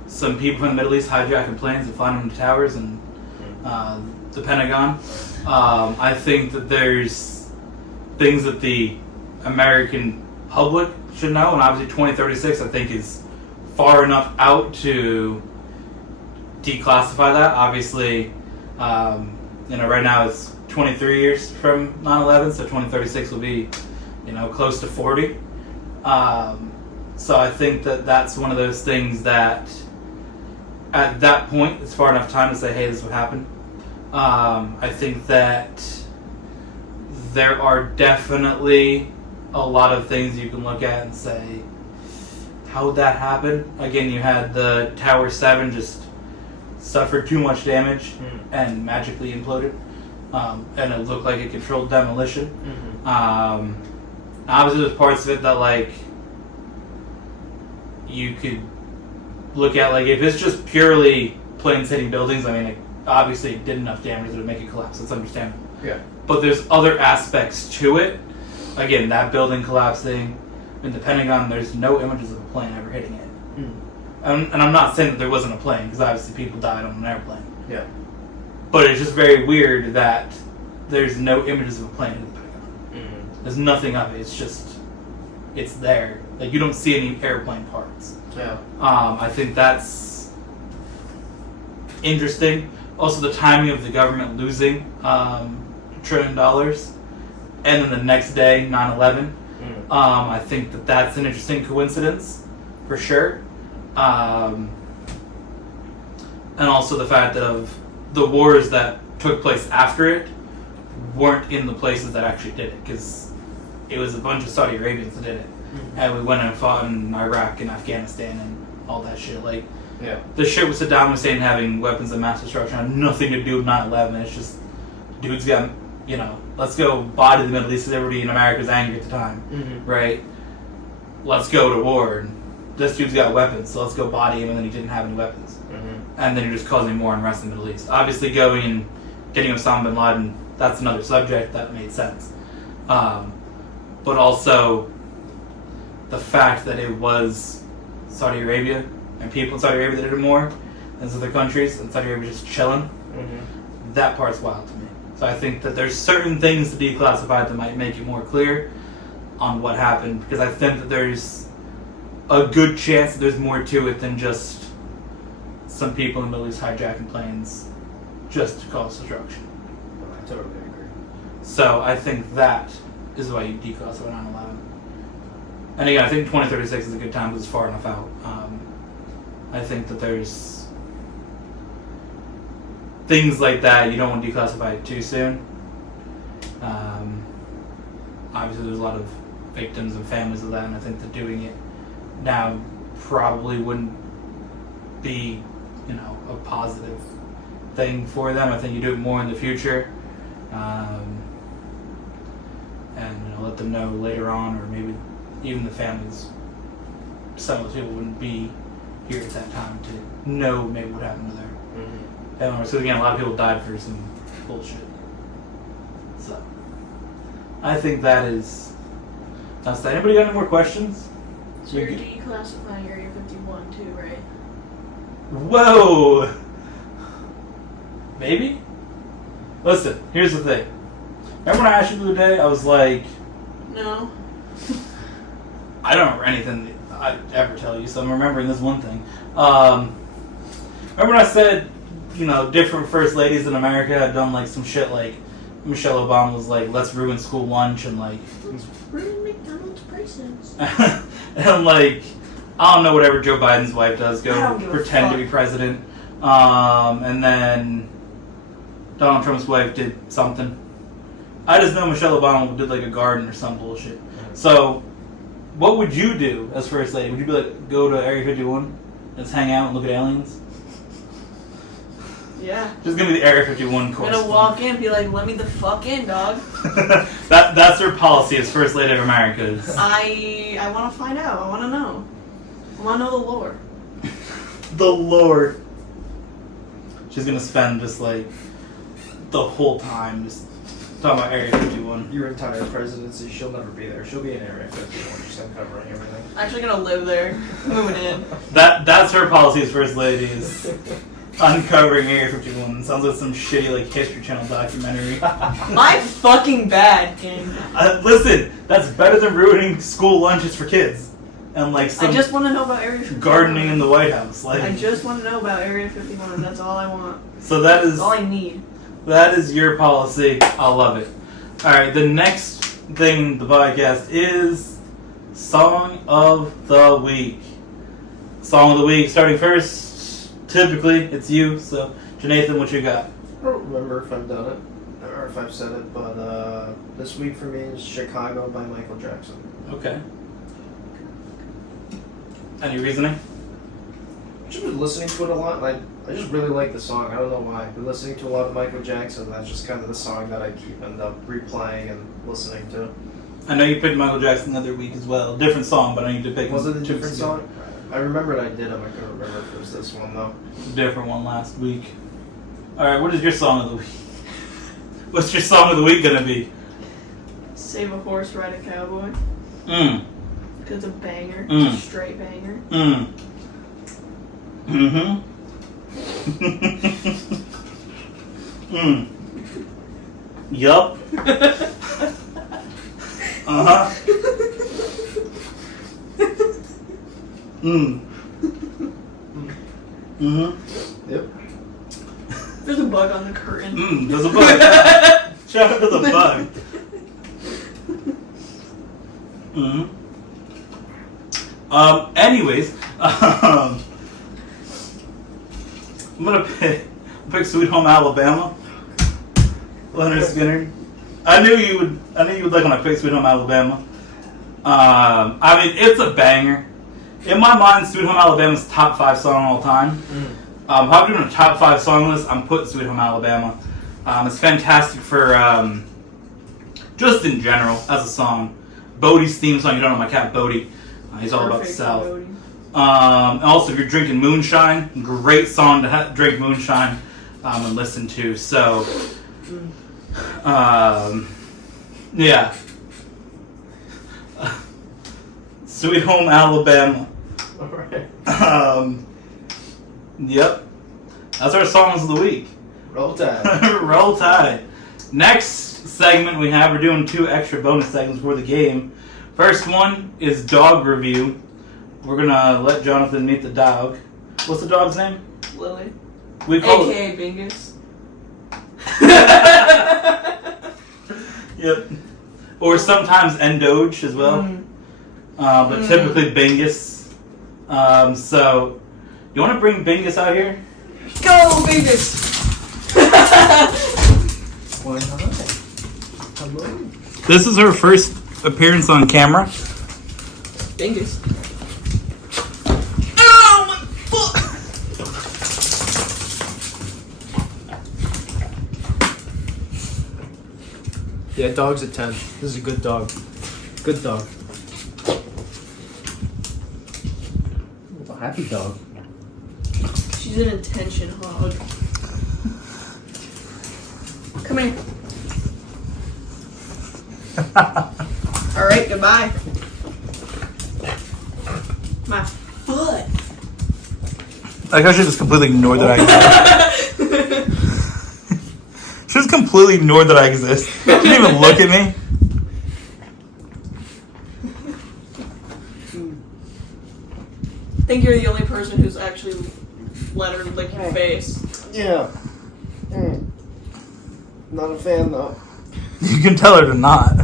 some people from the Middle East hijacking planes and flying them to towers and the Pentagon. I think that there's things that the American public should know, and obviously 2036 I think is far enough out to declassify that. Obviously, right now it's 23 years from 9/11, so 2036 will be, close to 40. So I think that that's one of those things that, at that point, it's far enough time to say, hey, this is what happened. I think that there are definitely a lot of things you can look at and say, how would that happen? Again, you had the Tower 7 just suffered too much damage and magically imploded. And it looked like a controlled demolition. Obviously, there's parts of it that, like, you could look at, like, if it's just purely plain city buildings, I mean, it obviously did enough damage that it would make it collapse. That's understandable. Yeah. But there's other aspects to it. Again, that building collapsing, and the Pentagon, there's no images of a plane ever hitting it. And I'm not saying that there wasn't a plane, because obviously people died on an airplane. Yeah. But it's just very weird that there's no images of a plane in the Pentagon. There's nothing of it. It's just, it's there. Like, you don't see any airplane parts. Yeah. I think that's interesting. Also, the timing of the government losing $1 trillion, and then the next day, 9/11. I think that that's an interesting coincidence, for sure. And also the fact that of the wars that took place after it weren't in the places that actually did it, because it was a bunch of Saudi Arabians that did it. And we went and fought in Iraq and Afghanistan and all that shit. Like, the shit with Saddam Hussein having weapons of mass destruction had nothing to do with 9/11. It's just, dude's got, let's go body the Middle East, because everybody in America was angry at the time, right? Let's go to war. And this dude's got weapons, so let's go body him, and then he didn't have any weapons. And then you're just causing more unrest in the Middle East. Obviously, going and getting Osama bin Laden, that's another subject that made sense. But also, the fact that it was Saudi Arabia and people in Saudi Arabia that did it more than other countries, and Saudi Arabia just chilling, that part's wild to me. So I think that there's certain things to declassify that might make it more clear on what happened, because I think that there's a good chance that there's more to it than just some people in the Middle East hijacking planes just to cause destruction. I totally agree. So I think that is why you declassify 9/11. And again, I think 2036 is a good time because it's far enough out. I think that there's things like that you don't want to declassify too soon. Obviously, there's a lot of victims and families of that, and I think that doing it now probably wouldn't be, a positive thing for them. I think you do it more in the future, and let them know later on, or maybe even the families. Some of those people wouldn't be here at that time to know maybe what happened to their family. So again, a lot of people died for some bullshit. So I think that is. That's that. Anybody got any more questions? So you're declassifying Area 51 too, right? Whoa! Maybe? Listen, here's the thing. Remember when I asked you the other day, I was like, No. I don't remember anything I'd ever tell you, so I'm remembering this one thing. Remember when I said, different first ladies in America had done, like, some shit, like, Michelle Obama was like, let's ruin school lunch, and, like... Let's ruin McDonald's prices. And I'm like, I don't know, whatever Joe Biden's wife does, go pretend to be president. And then Donald Trump's wife did something. I just know Michelle Obama did, like, a garden or some bullshit. So, what would you do as first lady? Would you be like, go to Area 51 and just hang out and look at aliens? Yeah. Just gonna be the Area 51 course. I'm gonna walk in and be like, let me the fuck in, dog. That's her policy as First Lady of America. I want to find out. I want to know. I want to know the lore. The lore. She's gonna spend just like the whole time just talking about Area 51. Your entire presidency, she'll never be there. She'll be in Area 51, just uncovering everything. Actually gonna live there. Moving in. That's her policy as First Lady, is uncovering Area 51. Sounds like some shitty like History Channel documentary. My fucking bad, King. Listen, that's better than ruining school lunches for kids. And like some I just want to know about Area 51. gardening in the White House. Like, I just want to know about Area 51. That's all I want. So that is That's all I need. That is your policy. I love it. All right, the next thing in the podcast is Song of the Week. Song of the Week, starting first. Typically, it's you. So, Jonathan, what you got? I don't remember if I've done it or if I've said it, but this week for me is Chicago by Michael Jackson. Okay. Any reasoning? I've just been listening to it a lot. I just really like the song. I don't know why. I've been listening to a lot of Michael Jackson. That's just kind of the song that I end up replaying and listening to. I know you picked Michael Jackson the other week as well. Different song, but I need to pick. Was it a two different weeks song? ago. I remembered I did them. I couldn't remember if it was this one though. Different one last week. All right, what is your song of the week? What's your song of the week gonna be? Save a horse, ride a cowboy. Because it's a banger. It's a straight banger. Yup. Yep. There's a bug on the curtain. There's a bug. Shout out to the bug. Anyways, I'm gonna pick Sweet Home Alabama. Leonard Skinner. I knew you would like when I picked Sweet Home Alabama. I mean, it's a banger. In my mind, Sweet Home Alabama's top 5 song of all time. If I'm doing a top 5 song list, I'm putting Sweet Home Alabama. It's fantastic for just in general as a song. Bodie's theme song. You don't know my cat Bodie. He's all about the South. And also, if you're drinking moonshine, great song to drink moonshine and listen to. So, yeah. Sweet Home Alabama. Alright. Yep. That's our songs of the week. Roll Tide. Roll Tide. Next segment we have, we're doing 2 extra bonus segments for the game. First one is dog review. We're gonna let Jonathan meet the dog. What's the dog's name? Lily. We call AKA Bingus. Yep. Or sometimes Endoge as well. But typically Bingus. So, you want to bring Bingus out here? Go, Bingus! Why not? Hello. This is her first appearance on camera. Bingus. Ow, my foot! Yeah, dog's a 10. This is a good dog. Good dog. A happy dog. She's an attention hog. Come here. Alright, goodbye. My foot. Like I should just completely ignore that I exist. She just completely ignored that I exist. She didn't even look at me. I think you're the only person who's actually let her lick your face. Yeah. Not a fan though. You can tell her to not.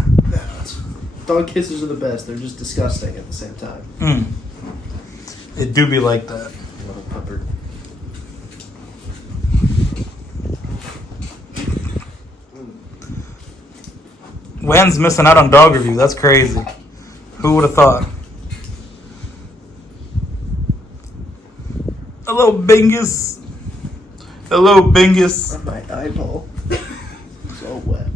Dog kisses are the best. They're just disgusting at the same time. It do be like that. Little pupper. Wan's missing out on dog review. That's crazy. Who would have thought? Hello, Bingus. Hello, Bingus. My eyeball. So wet.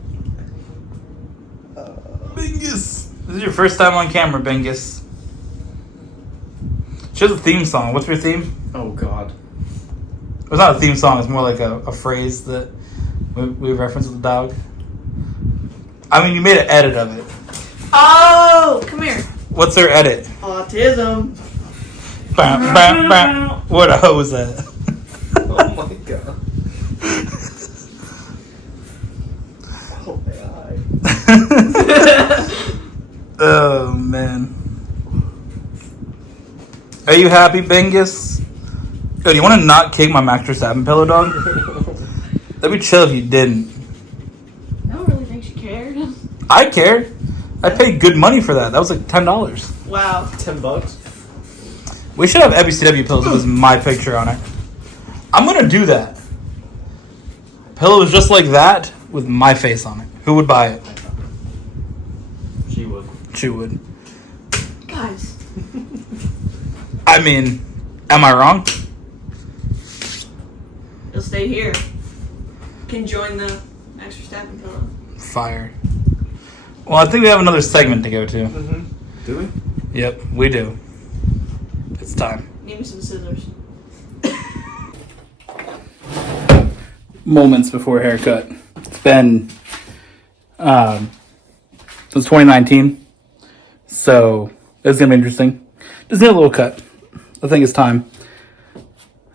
Bingus. This is your first time on camera, Bingus. She has a theme song. What's your theme? Oh God. It's not a theme song. It's more like a phrase that we reference with the dog. I mean, you made an edit of it. Oh, come here. What's her edit? Autism. Bam, bam, bam. Where the hose at? Oh my God. Oh my eye. Oh man. Are you happy, Bingus? Yo, do you want to not kick my Max Verstappen pillow, dog? That'd be chill if you didn't. I don't really think she cared. I cared. I paid good money for that. That was like $10. Wow. $10. We should have EBCW pillows with my picture on it. I'm gonna do that. Pillows just like that with my face on it. Who would buy it? She would. She would. Guys. I mean, am I wrong? You'll stay here. Can join the extra staffing pillow. Fire. Well, I think we have another segment to go to. Mm-hmm. Do we? Yep, we do. It's time. Need me some scissors. Moments before haircut. It's been since 2019, so it's gonna be interesting. Just need a little cut. I think it's time.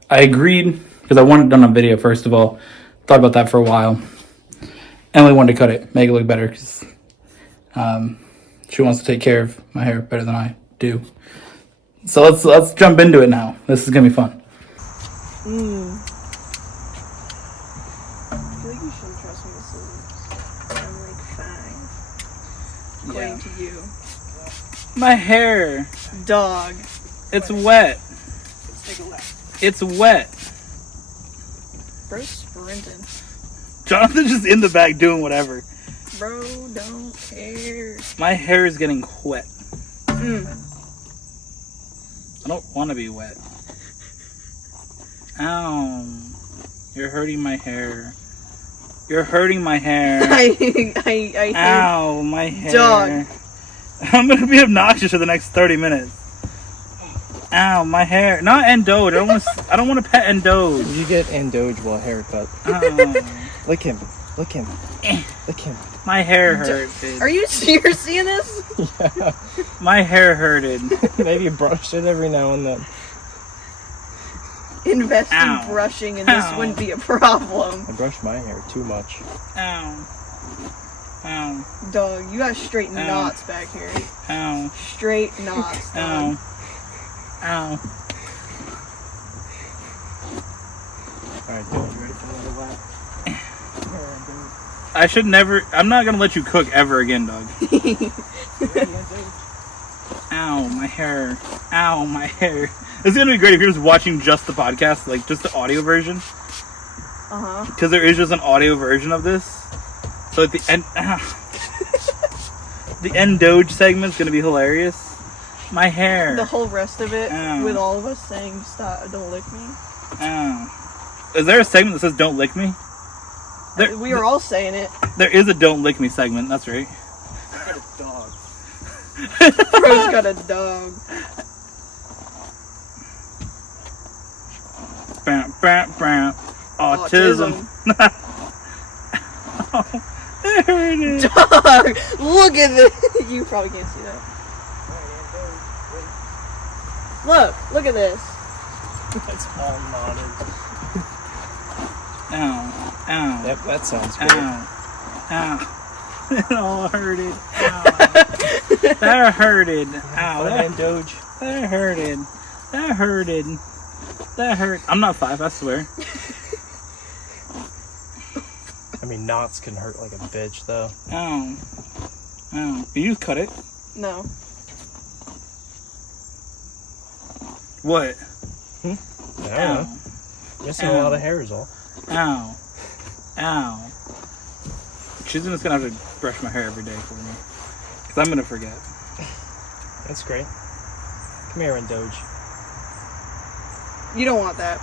I agreed because I wanted it done on video first of all. Thought about that for a while. Emily wanted to cut it, make it look better because she wants to take care of my hair better than I do. So let's jump into it now. This is gonna be fun. I feel like you shouldn't trust me with scissors. I'm like, fine. According to you. My hair. Dog. It's wet. Let's take a look. It's wet. Bro's sprinting. Jonathan's just in the back doing whatever. Bro, don't care. My hair is getting wet. Mm. I don't want to be wet. Ow. You're hurting my hair. You're hurting my hair. I Ow, my hair. Dog. I'm going to be obnoxious for the next 30 minutes. Ow, my hair. Not Endoge. I don't want to pet Endoge. You get Endoge while haircut. Ow. Lick him. Lick him. Lick him. My hair hurt. Dude. Are you you're seeing this? Yeah. My hair hurted. Maybe brush it every now and then. Invest Ow. in brushing and this Ow. wouldn't be a problem. I brush my hair too much. Ow. Ow. Dog, you got straight Ow. knots back here. Ow. Straight knots. Ow. Dog. Ow. Alright, Dylan, you ready for another lap? I should never. I'm not gonna let you cook ever again, dog. Ow, my hair. Ow, my hair. It's gonna be great if you're just watching just the podcast, like just the audio version, Uh-huh. because there is just an audio version of this. So at the end, the Endoge segment's gonna be hilarious. My hair. The whole rest of it, Ow. with all of us saying, "Stop! Don't lick me." Ow. Is there a segment that says "Don't lick me"? There, We are all saying it. There is a "Don't lick me" segment. That's right. I got a dog. Bro's got a dog. Bam, bam, bam. Autism. Oh, there it is. Dog! Look at this! You probably can't see that. Look at this. That's all knotted. Ow. Ow. Yep, that sounds good. Ow. Ow. It all hurted. Ow. That hurted. Ow. Endoge. That hurted. That hurted. That hurt. I'm not 5, I swear. I mean, knots can hurt like a bitch, though. Ow. Ow. Can you just cut it? No. What? I don't know. Missing a lot of hair is all. Ow. Ow. She's just gonna have to brush my hair every day for me. Because I'm gonna forget. That's great. Come here, Endoge. You don't want that.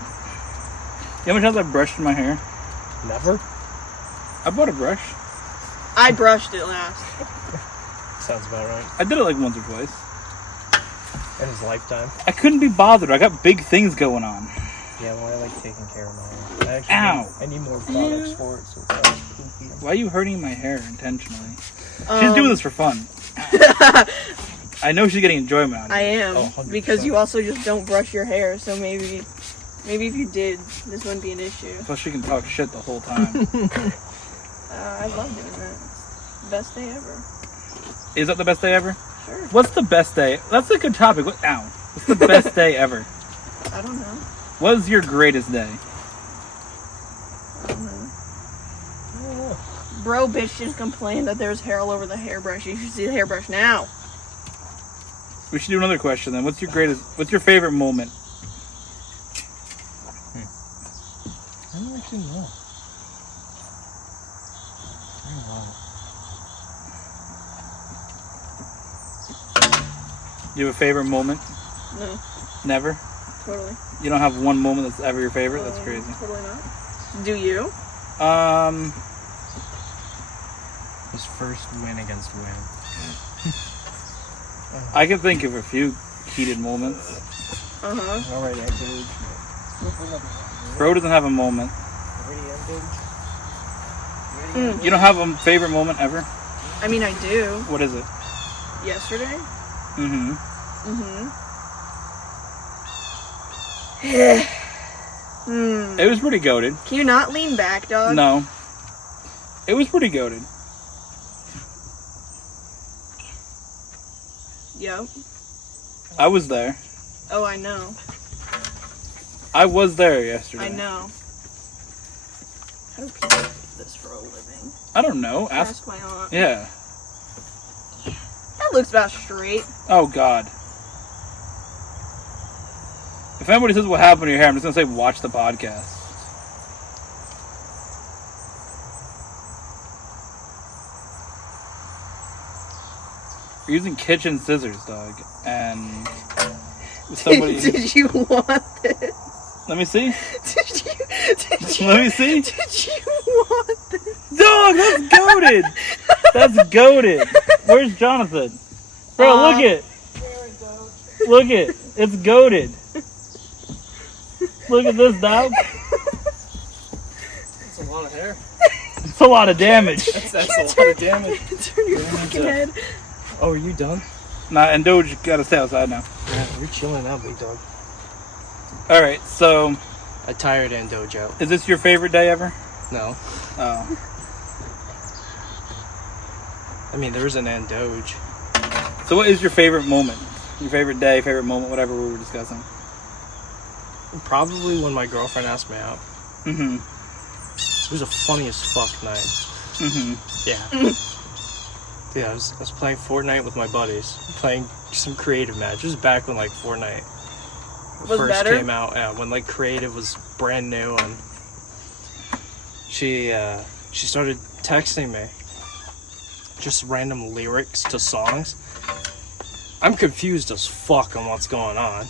You know how many times I've brushed my hair? Never? I bought a brush. I brushed it last. Sounds about right. I did it like once or twice. In his lifetime. I couldn't be bothered. I got big things going on. Yeah, well, I like taking care of my hair. Ow. I need more products for it, so it's all poofy. Why are you hurting my hair intentionally? She's Um, doing this for fun. I know she's getting enjoyment out of it. I am, Oh, 100%. because you also just don't brush your hair, so maybe if you did, this wouldn't be an issue. Plus she can talk shit the whole time. I love doing that. It's the best day ever. Is that the best day ever? Sure. What's the best day? That's a good topic. Ow. What's the best day ever? I don't know. What is your greatest day? I don't know. Bro, bitch just complained that there's hair all over the hairbrush. You should see the hairbrush now. We should do another question then. What's your favorite moment? I don't actually know. I don't know. Do you have a favorite moment? No, Never? totally. You don't have one moment that's ever your favorite? That's crazy. Totally not. Do you? His first win against Win. I can think of a few heated moments. Uh-huh. Alright, dude. Bro doesn't have a moment. Mm. You don't have a favorite moment ever? I mean, I do. What is it? Yesterday? Mm-hmm. Hmm. It was pretty goated. Can you not lean back, dog? No. It was pretty goated. Yep. I was there. Oh, I know. I was there yesterday. I know. How do people do this for a living? I don't know. Ask my aunt. Yeah. That looks about straight. Oh, God. If anybody says what happened to your hair, I'm just going to say watch the podcast. We're using kitchen scissors, dog. And somebody... Did you want this? Let me see. Did you Let me see. Did you want this? Dog, that's goated. That's goated. Where's Jonathan? Bro, look it. Look it. It's goated. Look at this, dog. That's a lot of hair. It's a lot of damage. That's a lot of damage. Turn your fucking head. Oh, are you done? Nah, and Doge gotta stay outside now. Yeah, you're chilling now, big dog. Alright, so I tired Andoge out. is this your favorite day ever? No. Oh. I mean, there is an Andoge. So what is your favorite moment? Your favorite day, favorite moment, whatever we were discussing. Probably when my girlfriend asked me out. Mm-hmm. It was a funny as fuck night. Mm-hmm. Yeah. Yeah, I was playing Fortnite with my buddies. Playing some creative match. This was back when, like, Fortnite Was first better? came out. Yeah, when, like, creative was brand new. And she started texting me just random lyrics to songs. I'm confused as fuck on what's going on.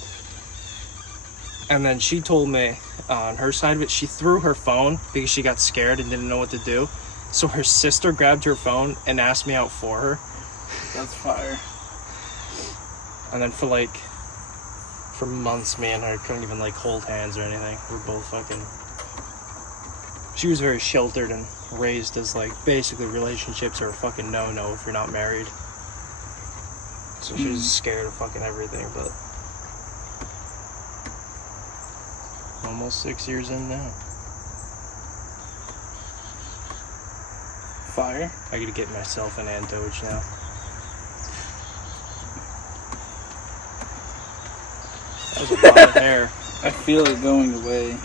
And then she told me on her side of it, she threw her phone because she got scared and didn't know what to do. So her sister grabbed her phone and asked me out for her. That's fire. And then for months, me and her couldn't even like hold hands or anything. We're both fucking... She was very sheltered and raised as like, basically relationships are a fucking no-no if you're not married. So she was scared of fucking everything, but... Almost 6 years in now. Fire. I gotta get myself an Andoge now. That was a lot of hair. I feel it going away.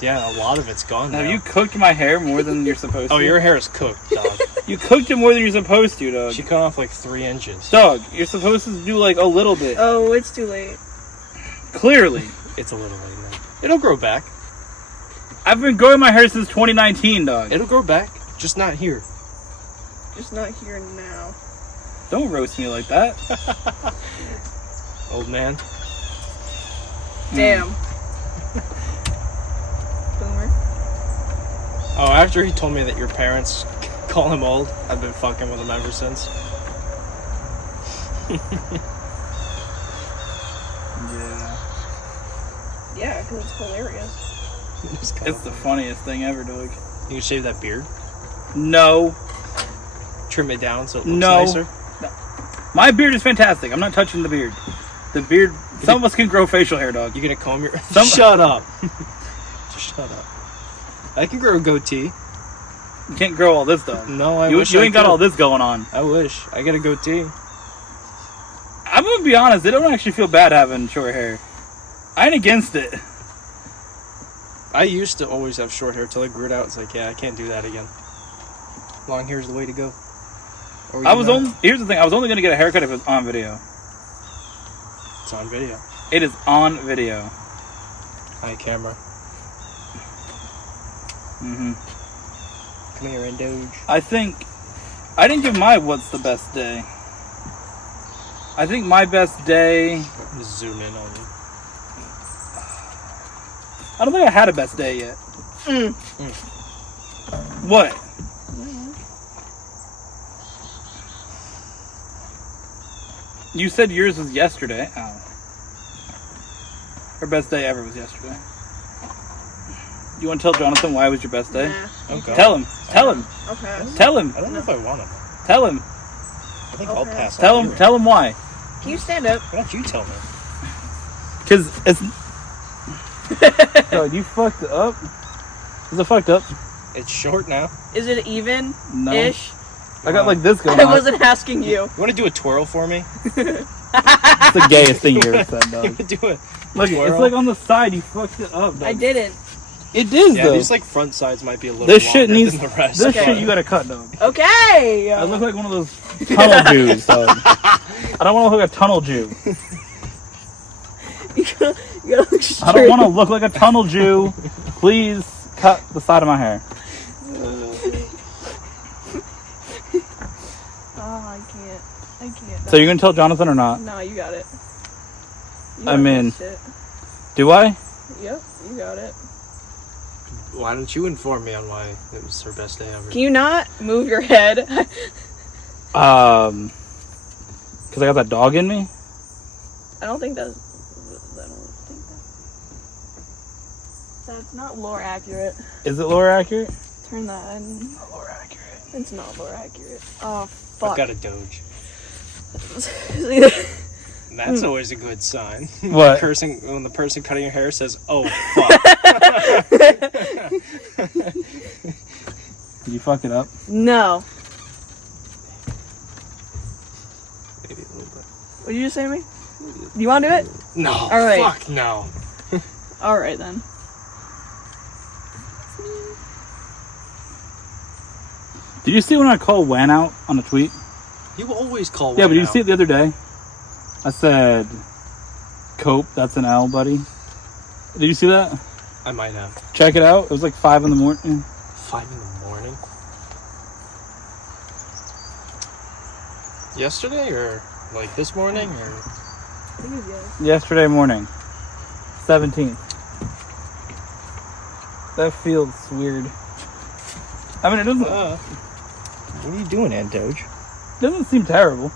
Yeah, a lot of it's gone Have now. you cooked my hair more than you're supposed to? Oh, your hair is cooked, dog. You cooked it more than you're supposed to, dog. She cut off like 3 inches. Dog, you're supposed to do like a little bit. Oh, it's too late. Clearly. It's a little late now. It'll grow back. I've been growing my hair since 2019, dog. It'll grow back, just not here. Just not here now. Don't roast me like that. Old man. Damn. Boomer. Oh, after he told me that your parents call him old, I've been fucking with him ever since. Yeah. Yeah, because it's hilarious. It's the funniest thing ever, dog. You can shave that beard, No. trim it down so it looks No. nicer. My beard is fantastic. I'm not touching the beard. The beard... Some of us can grow facial hair, dog. You gonna comb your... Some- Shut up. Just shut up. I can grow a goatee. You can't grow all this, dog. No, I You wish I ain't got could. all this going on. I wish. I got a goatee. I'm gonna be honest. They don't actually feel bad having short hair. I ain't against it. I used to always have short hair till I grew it out. It's like, yeah, I can't do that again. long hair is the way to go. Or I you was know, only. Here's the thing. I was only gonna get a haircut if it was on video. It's on video. It is on video. Hi, camera. Mm-hmm. Come here and Doge. I think I didn't give my what's the best day. I think my best day. Just zoom in on you. I don't think I had a best day yet. What? You said yours was yesterday. Oh. Her best day ever was yesterday. You want to tell Jonathan why it was your best day? Nah. Okay. Tell him. Tell him. Okay. Tell him. I don't know if I want to. Tell him. I think I'll Okay. pass. Tell on him. you. Tell him why. Can you stand up? Why don't you tell me? Because it's. Dog, you fucked it up. Is it fucked up? It's short now. Is it even? No. Ish? I got like this going I on. wasn't asking you. You want to do a twirl for me? It's the gayest thing you ever said, You dog. want to do it? Look, twirl? it's like on the side. You fucked it up, dog. I didn't. It is, Yeah, though. these like front sides might be a little This longer shit needs. than the rest. This Okay. shit you gotta cut, dog. Okay. I look like one of those tunnel Jews, dog. I don't want to look like a tunnel Jew. you gotta look straight. I don't want to look like a tunnel Jew. Please cut the side of my hair. Oh, I can't. So you're gonna tell Jonathan or not? No, you got it. You I got mean- this shit. Do I? Yep, you got it. Why don't you inform me on why it was her best day ever? Can you not move your head? Because I got that dog in me. I don't think that's. That's not lore accurate. Is it lore accurate? Turn that in. Not lore accurate. It's not lore accurate. Oh, I've fuck. got a Doge. And that's always a good sign. What? When the person cutting your hair says, "Oh fuck." Did you fuck it up? No. Maybe a little bit. What did you just say to me? You want to do it? No. All right. Fuck no. All right then. Did you see when I called Wan out on a tweet? You always call. Yeah, one but did you out. see it the other day? I said, "Cope, that's an L, buddy." Did you see that? I might have. Check it out. It was like 5 in the morning. 5 in the morning. Yesterday or like this morning or? I think it's yes. Yesterday morning, 17th. That feels weird. I mean, it doesn't. What are you doing, Aunt Doge? Doesn't seem terrible.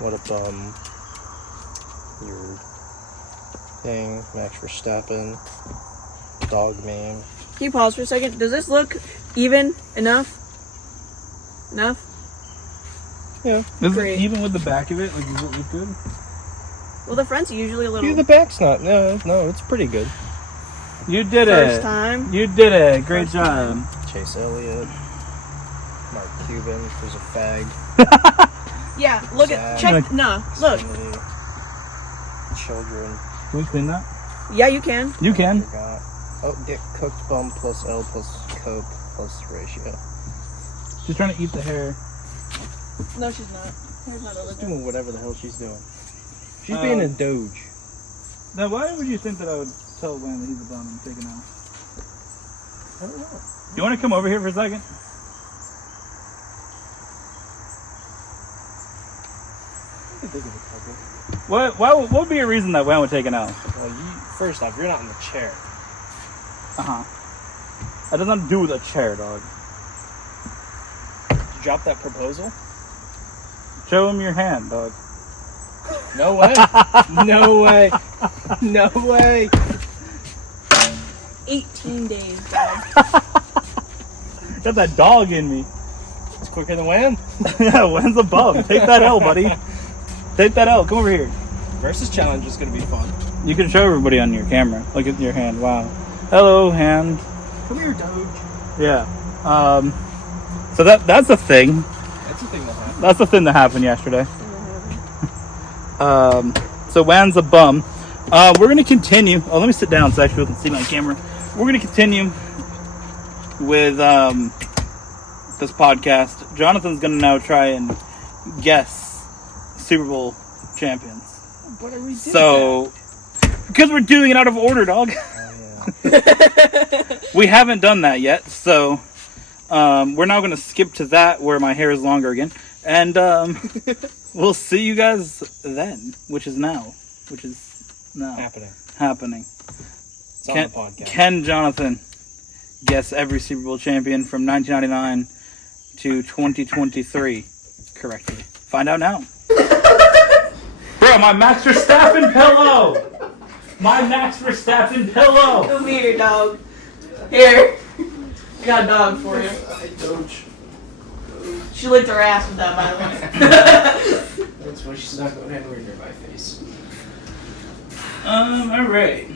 What up, your thing, Max Verstappen, dog meme. Can you pause for a second? Does this look even enough? Enough? Yeah. Is Great. it even with the back of it? Like, does it look good? Well, the front's usually a little. Yeah, the back's not. No, it's pretty good. You did First it. time. You did it. Great job. Chase Elliott, Mark Cuban, who's a fag. Yeah, look at. Sad. Check. No, look. Xfinity, Children. Can we clean that? Yeah, you can. You can. Forgot. Oh, get cooked bum plus L plus cope plus ratio. She's trying to eat the hair. No, she's not. Hair's not over She's there. doing whatever the hell she's doing. She's being a doge. Now, why would you think that I would tell Wan that he's a bum and take him out? I don't know. You want to come over here for a second? I can think of a couple. What would be a reason that Wan would take an L? Well, first off, you're not in the chair. That does not do with a chair, dog. Did you drop that proposal? Show him your hand, dog. No way. No way. No way. 18 days, dog. Got that dog in me. It's quicker than Wham. Yeah, Wan's a bum. Take that L, buddy. Take that L. Come over here. Versus challenge is going to be fun. You can show everybody on your camera. Look at your hand. Wow. Hello, hand. Come here, Doge. Yeah. So that's a thing. That's the thing that happened. That's the thing that happened yesterday. So Wan's a bum. We're gonna continue. Oh, let me sit down so actually we can see my camera. We're gonna continue with this podcast. Jonathan's gonna now try and guess Super Bowl champions. What are we doing? So, because we're doing it out of order, dog. We haven't done that yet, so we're now gonna skip to that where my hair is longer again, and we'll see you guys then, which is now happening. It's on the podcast. Can Jonathan guess every Super Bowl champion from 1999 to 2023 correctly? Find out now. Bro, my Max Verstappen pillow! My Max Verstappen pillow! Come here, dog. Here. I got a dog for you. Doge. She licked her ass with that, by the way. That's why she's not going anywhere near my face. Alright.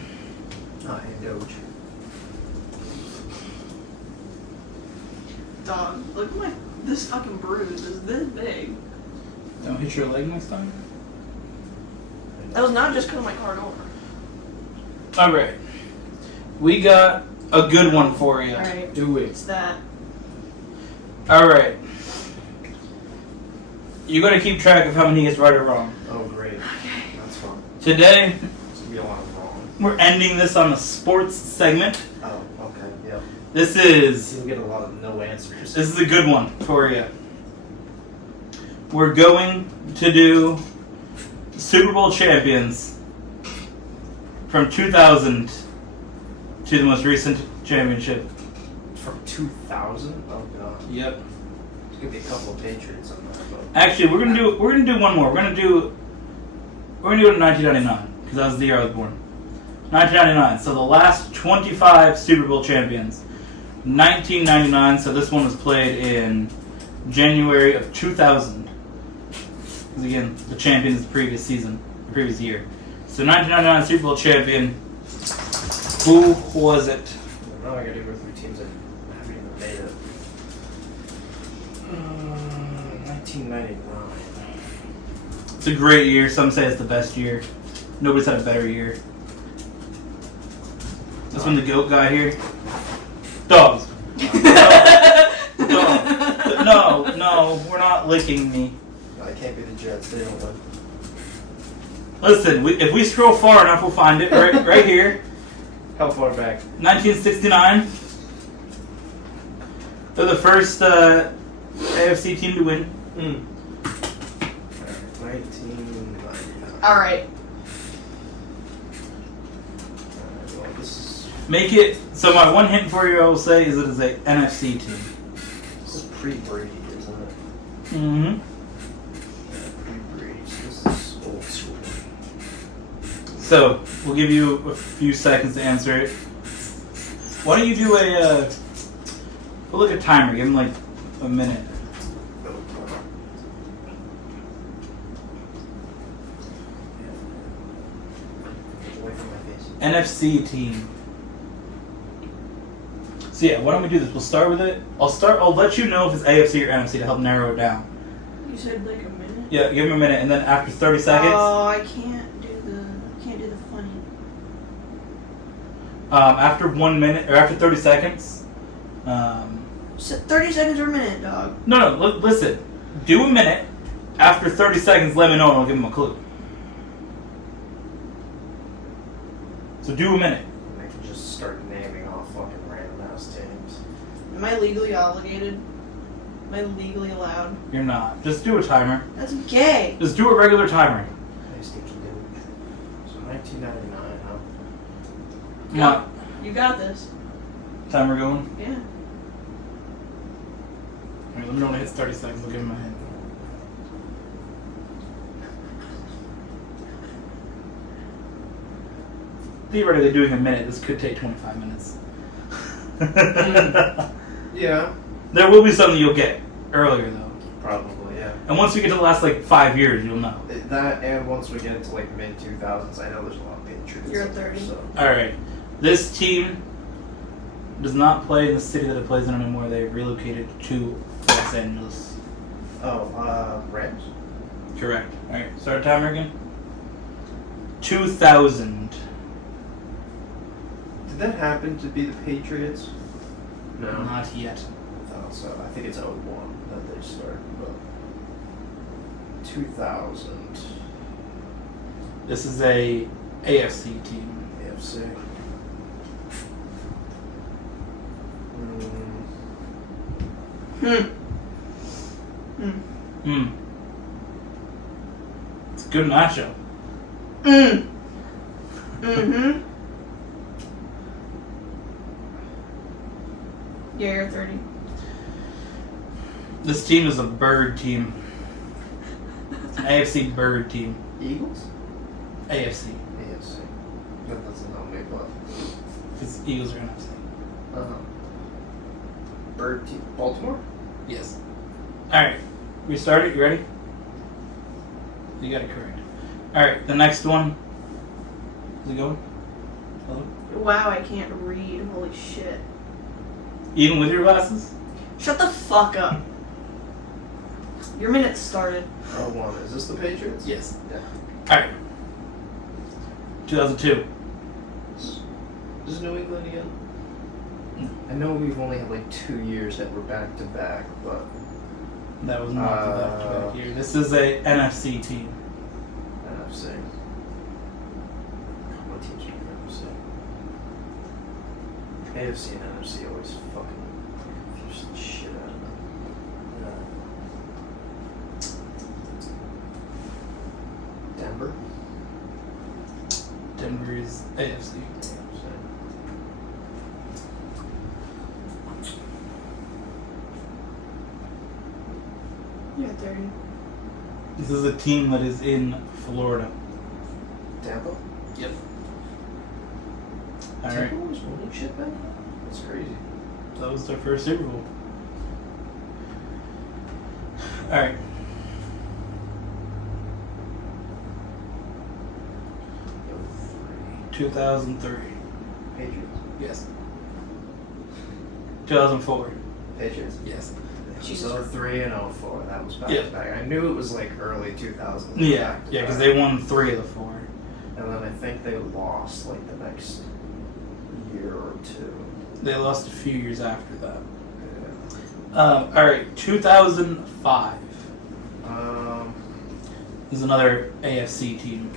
I am Doge. Dog, look at this fucking bruise is this big. Don't hit your leg next time? That was not just because of my car door. Alright. We got a good one for you. Alright, Do it. it's that. Alright. You gotta keep track of how many gets right or wrong. Oh, great. That's fun. Today, It's gonna be a lot of wrong. we're ending this on a sports segment. Oh, okay, yep. This is You'll get a lot of no answers. This is a good one for you. We're going to do Super Bowl champions from 2000 to the most recent championship. From 2000? Oh, God. Yep. There's gonna be a couple of Patriots on that, but... Actually, we're gonna do one more. We're gonna do it in 1999 because that was the year I was born. 1999. So the last 25 Super Bowl champions. 1999. So this one was played in January of 2000. Because again, the champion is the previous season, the previous year. So 1999 Super Bowl champion. Who was it? Now I gotta go through teams that haven't even made it. 1999. It's a great year. Some say it's the best year. Nobody's had a better year. This one, the GOAT guy here. Dogs. No, we're not licking me. I can't be the Jets. They don't win. Listen, if we scroll far enough, we'll find it right here. How far back? 1969. They're the first AFC team to win. 1999. Alright. Well, this is Make it so. My one hint for you, I will say, is it is a NFC team. pre-Brady, isn't it? Mm-hmm. Pre-Brady. So this is old school. So we'll give you a few seconds to answer it. Why don't you do we'll look at timer. Give him like a minute. Away from my face. NFC team. So yeah, why don't we do this? We'll start with it. I'll let you know if it's AFC or NFC to help narrow it down. You said like a minute? Yeah, give him a minute, and then after 30 seconds, Oh, I can't do the funny. after 1 minute or after 30 seconds, So 30 seconds or a minute, dog. no, listen. Do a minute. After 30 seconds, let me know, and I'll give him a clue. So do a minute. I can just start naming off fucking random ass teams. Am I legally obligated? Am I legally allowed? You're not. Just do a timer. That's gay. Just do a regular timer. Nice to do. So 1999, huh? Come on. You got this. Timer going. Yeah. Alright, let me know when it hits 30 seconds. I'll give him a hint. Theoretically, doing a minute, this could take 25 minutes. Yeah. There will be something you'll get earlier, though. Probably, yeah. And once we get to the last, 5 years, you'll know. That, and once we get into mid-2000s, I know there's a lot of Patriots. You're out there, 30. So. Alright. This team does not play in the city that it plays in anymore. They relocated to Los Angeles. Oh, Rams? Correct. Alright, start timer again. 2000. Did that happen to be the Patriots? No. Not yet. I thought so. I think it's 01 that they started, but 2000 This is a AFC team. AFC. It's a good matchup. Mm-hmm. Yeah, you're 30. This team is a bird team. It's an AFC bird team. Eagles? AFC. AFC. That doesn't know me, but. Because Eagles are NFC. Bird team. Baltimore? Yes. Alright. We started. You ready? You got it correct. Alright, the next one. Is it going? Hello? Wow, I can't read. Holy shit. Even with your glasses? Shut the fuck up. Your minute started. 01. Is this the Patriots? Yes. Yeah. Alright. 2002. Is this New England again? No. I know we've only had like 2 years that were back to back, but. That was not the back-to-back year. This is a NFC team. NFC. What teams are NFC? AFC and NFC always fucking confuse the shit out of them. Denver? Denver is AFC. You're 30. This is a team that is in Florida. Tampa? Yep. Tampa Alright. was winning shit back then? That's crazy. That was their first Super Bowl. Alright. Yo, 2003. Patriots? Yes. 2004. Patriots? Yes. Jesus. So 03 and 04, that was back Yeah. to back. I knew it was like early 2000s. Yeah, back to yeah, because back. they won 3 of the 4. And then I think they lost like the next year or two. They lost a few years after that. Yeah. Alright, 2005 is another AFC team.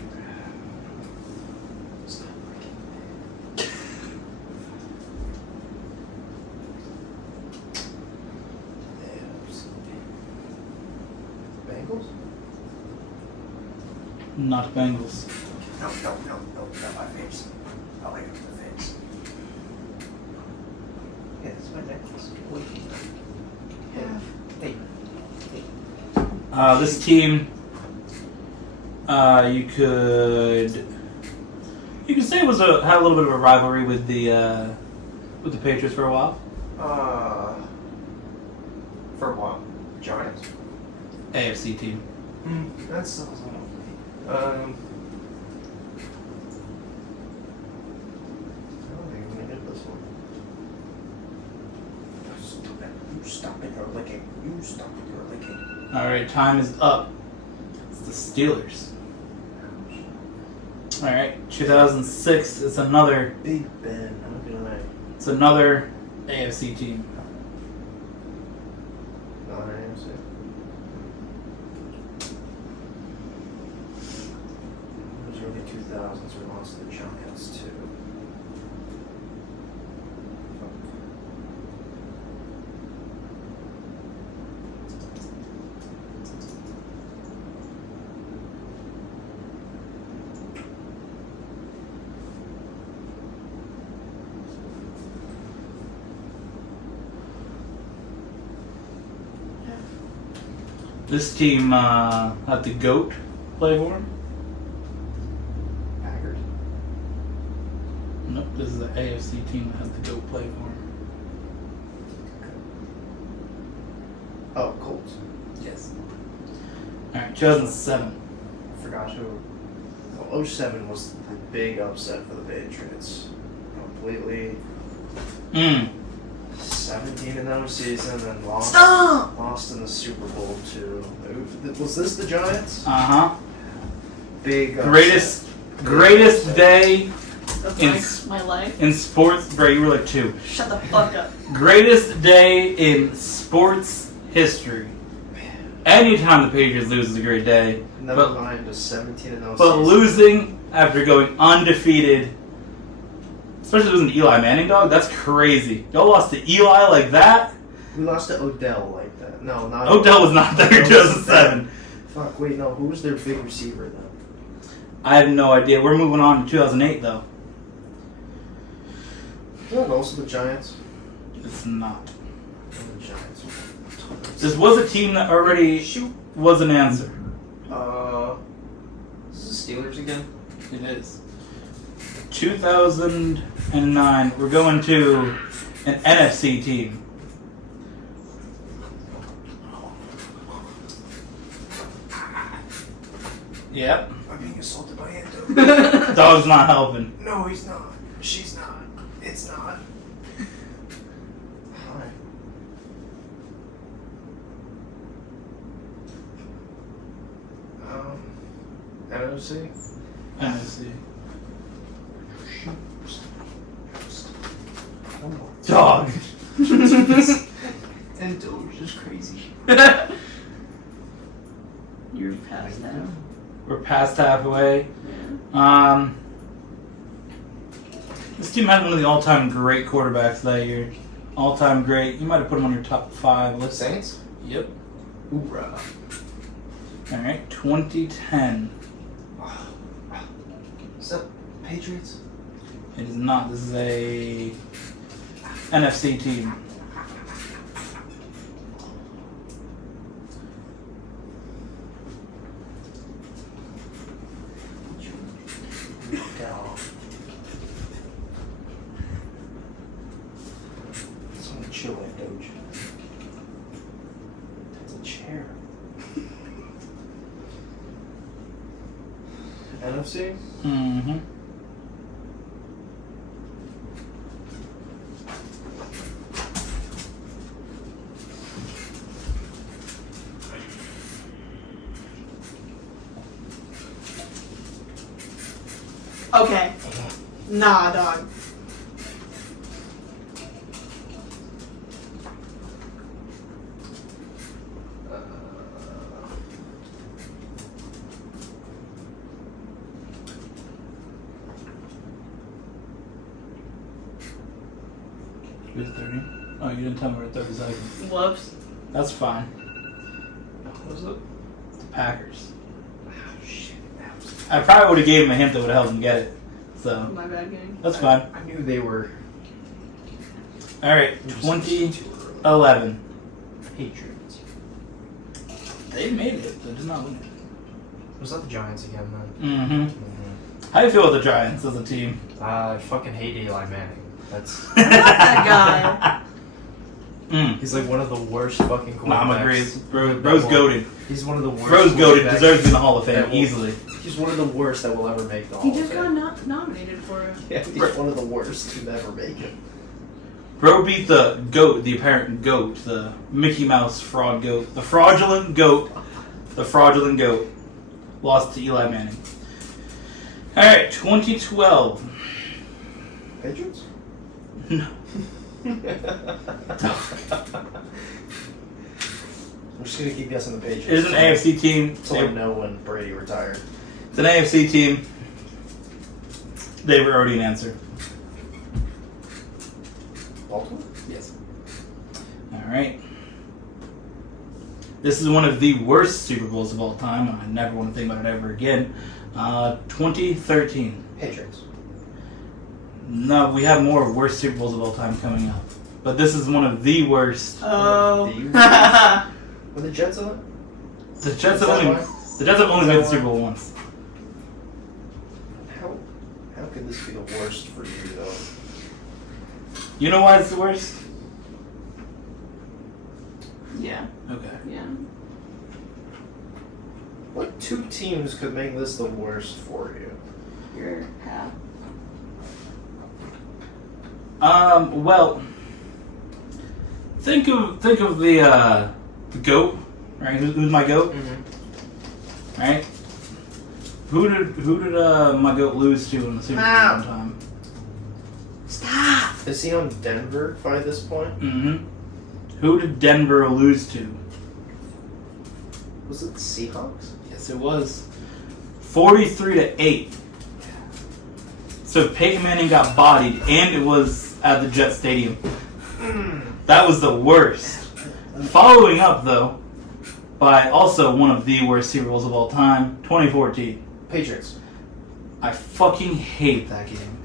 Bengals? Not Bengals. No, not my face. I like it for the face. Yeah, it's my necklace. Hey. This team, you could say it was had a little bit of a rivalry with the Patriots for a while. For what? Giants? AFC team. That sounds like. I don't think I'm gonna get this one. You stop it, you're licking. You stop it, you're licking. All right, time is up. It's the Steelers. All right, 2006. It's another Big Ben, how can I? It's another AFC team. Not an answer. It was early 2000s. We lost the Giants too. This team had the GOAT play for him. Packers. Nope, this is the AFC team that had the GOAT play for him. Oh, Colts. Yes. All right, 2007. I forgot who. Well, 07 was the big upset for the Patriots. Completely 17 in that season and lost. Stop! Lost in the Super Bowl too. Was this the Giants? Uh huh. Big upset. Greatest day of In my life. In sports, bro, you were like 2. Shut the fuck up. Greatest day in sports history. Anytime the Patriots lose is a great day. Never But- mind a 17-0 But season. losing after going undefeated, especially losing to Eli Manning, dog, that's crazy. Y'all lost to Eli like that? We lost to Odell like that. No, not Odell was not there in Odell was 2007. Fuck, wait, no. Who was their big receiver then? I have no idea. We're moving on to 2008, though. Well, also the Giants. It's not. The Giants. This was a team that already Shoot. was an answer. Is this the Steelers again? It is. 2009. We're going to an NFC team. Yep. I'm being assaulted by Ando. Dog's not helping. No, he's not. She's not. It's not. Hi. NFC? NFC. Dog. Ando is just crazy. You're past that. We're past halfway. Yeah. This team had one of the all-time great quarterbacks that year. All-time great. You might have put him on your top 5 list. Saints? Yep. Hoorah. All right. 2010. Is that Patriots? It is not. This is a NFC team. Someone chill at Doge. That's a chair. NFC? Mm-hmm. Okay. Nah, dog. You're 30. Oh, you didn't tell me we're at 30 seconds. Whoops. That's fine. What was it? The Packers. Oh, shit. I probably would have gave him a hint that would have helped him get it. So, My bad, gang. that's fine. I knew they were All right. 2011. Patriots. They made it. They did not win it. Was that the Giants again then? Mm-hmm. How do you feel with the Giants as a team? I fucking hate Eli Manning. That's that guy. he's like one of the worst fucking quarterbacks. Nah, I'm agrees. Bro's goated. He's one of the worst. Bro's goated. quarterbacks Deserves to be in the Hall of Fame that will- easily. He's one of the worst that will ever make the Hall He of just Fame. got nominated for it. Yeah, he's one of the worst to never make it. Bro beat the goat, the apparent goat, the Mickey Mouse fraud goat, the fraudulent goat, the fraudulent goat. Lost to Eli Manning. All right, 2012. Patriots? No. I'm just gonna keep guessing the Patriots. It is an AFC team. Until I know when Brady retired. It's an AFC team. They were already an answer. Baltimore? Yes. All right. This is one of the worst Super Bowls of all time, and I never want to think about it ever again. 2013. Patriots. No, we have more worst Super Bowls of all time coming up. But this is one of the worst. Oh. Were the Jets on it? The Jets Is have that only why? the Jets have only Is made that the Super why? Bowl once. How could this be the worst for you though? You know why it's the worst? Yeah. Okay. Yeah. What two teams could make this the worst for you? You're half. Well, think of the goat, right? Who's my goat, right? Who did my goat lose to in the Super Bowl one time? Is he on Denver by this point? Mm-hmm. Who did Denver lose to? Was it the Seahawks? Yes, it was. 43-8. So Peyton Manning got bodied, and it was at the Jet Stadium. That was the worst. Following up, though, by also one of the worst Super Bowls of all time, 2014. Patriots. I fucking hate that game.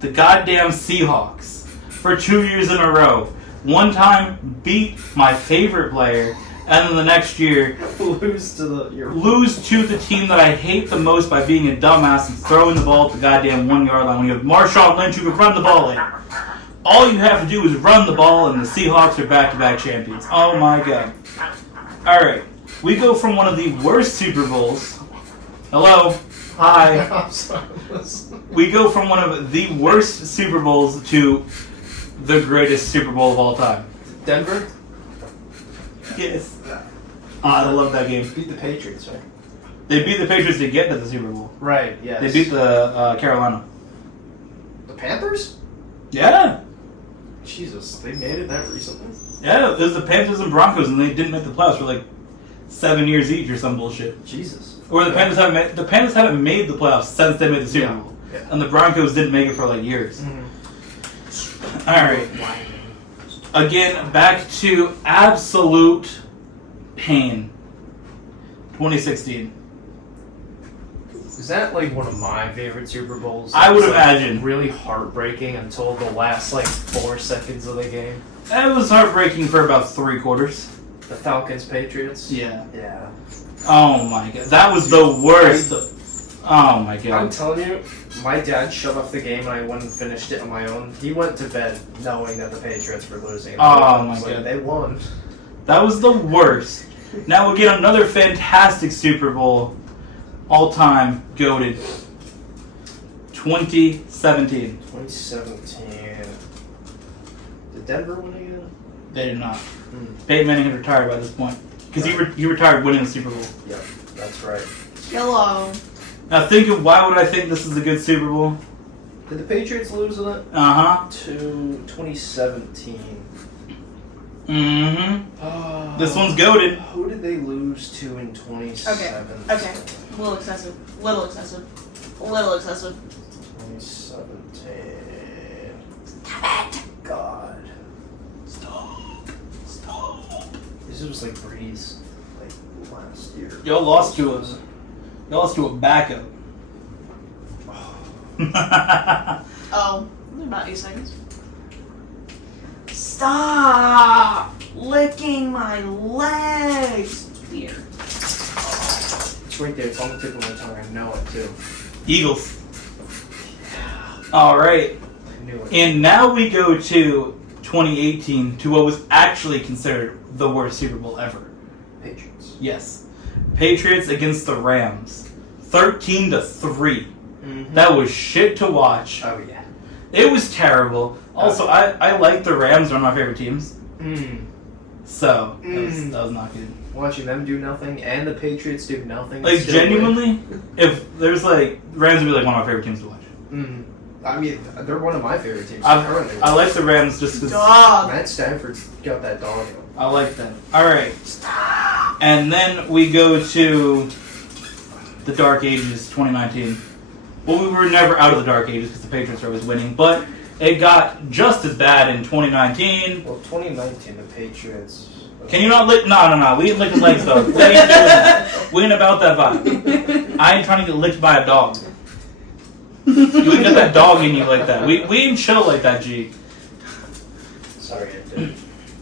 The goddamn Seahawks, for 2 years in a row, one time beat my favorite player, and then the next year Lose to the team that I hate the most by being a dumbass and throwing the ball at the goddamn 1 yard line when you have Marshawn Lynch who can run the ball in. All you have to do is run the ball, and the Seahawks are back-to-back champions. Oh my god. Alright, we go from one of the worst Super Bowls. Hello. Hi. I'm sorry. We go from one of the worst Super Bowls to the greatest Super Bowl of all time. Denver Yes. I love that game. beat the Patriots, right? They beat the Patriots to get to the Super Bowl. Right. Yes. They beat the Carolina. the Panthers. Yeah. Jesus, they made it that recently. Yeah, it was the Panthers and Broncos, and they didn't make the playoffs for like 7 years each or some bullshit. Jesus. Or the Panthers haven't made the playoffs since they made the Super Bowl, Yeah. and the Broncos didn't make it for like years. Mm-hmm. All right, again back to absolute pain. 2016. Is that like one of my favorite Super Bowls? I would It's, like, imagine. really heartbreaking until the last like 4 seconds of the game. It was heartbreaking for about 3 quarters. The Falcons Patriots. Yeah. Yeah. Oh my god, that was the worst. Oh my I'm god. telling you, my dad shut off the game and I went and finished it on my own. He went to bed knowing that the Patriots were losing. Oh I my was like, God. They won. That was the worst. Now we'll get another fantastic Super Bowl. All time goated. 2017. 2017. Did Denver win again? They did not. Hmm. Peyton Manning had retired by this point. Because he retired winning the Super Bowl. Yep, that's right. Hello. Now think of why would I think this is a good Super Bowl? Did the Patriots lose in it? Uh-huh. To 2017. Mm-hmm. This one's goated. Who did they lose to in 2017? Okay. A little excessive. Little excessive. A little excessive. 2017. Damn it! God. Stop. This was like Breeze, like last year. Y'all lost to us. Y'all lost to a backup. Oh, about 8 seconds. Stop licking my legs. Weird. It's right there. It's on the tip of my tongue. I know it too. Eagles. All right. I knew it. And now we go to 2018 to what was actually considered the worst Super Bowl ever. Patriots. Yes. Patriots against the Rams. 13-3. Mm-hmm. That was shit to watch. Oh yeah. It was terrible. Also, I like the Rams. They're one of my favorite teams. So, that was not good. Watching them do nothing and the Patriots do nothing. Like, still win. genuinely, if there's like, Rams would be like one of my favorite teams to watch. I mean, they're one of my favorite teams. currently. I like the Rams just because Dog. Matt Stafford's got that dog in him. I like that. Alright. And then we go to the Dark Ages, 2019. Well, we were never out of the Dark Ages because the Patriots are always winning, but it got just as bad in 2019. Well, 2019, the Patriots. Can you not lick? No. We ain't licking legs, though. We ain't doing that. We ain't about that vibe. I ain't trying to get licked by a dog. You ain't got that dog in you like that. We ain't chill like that, G. Sorry, I did.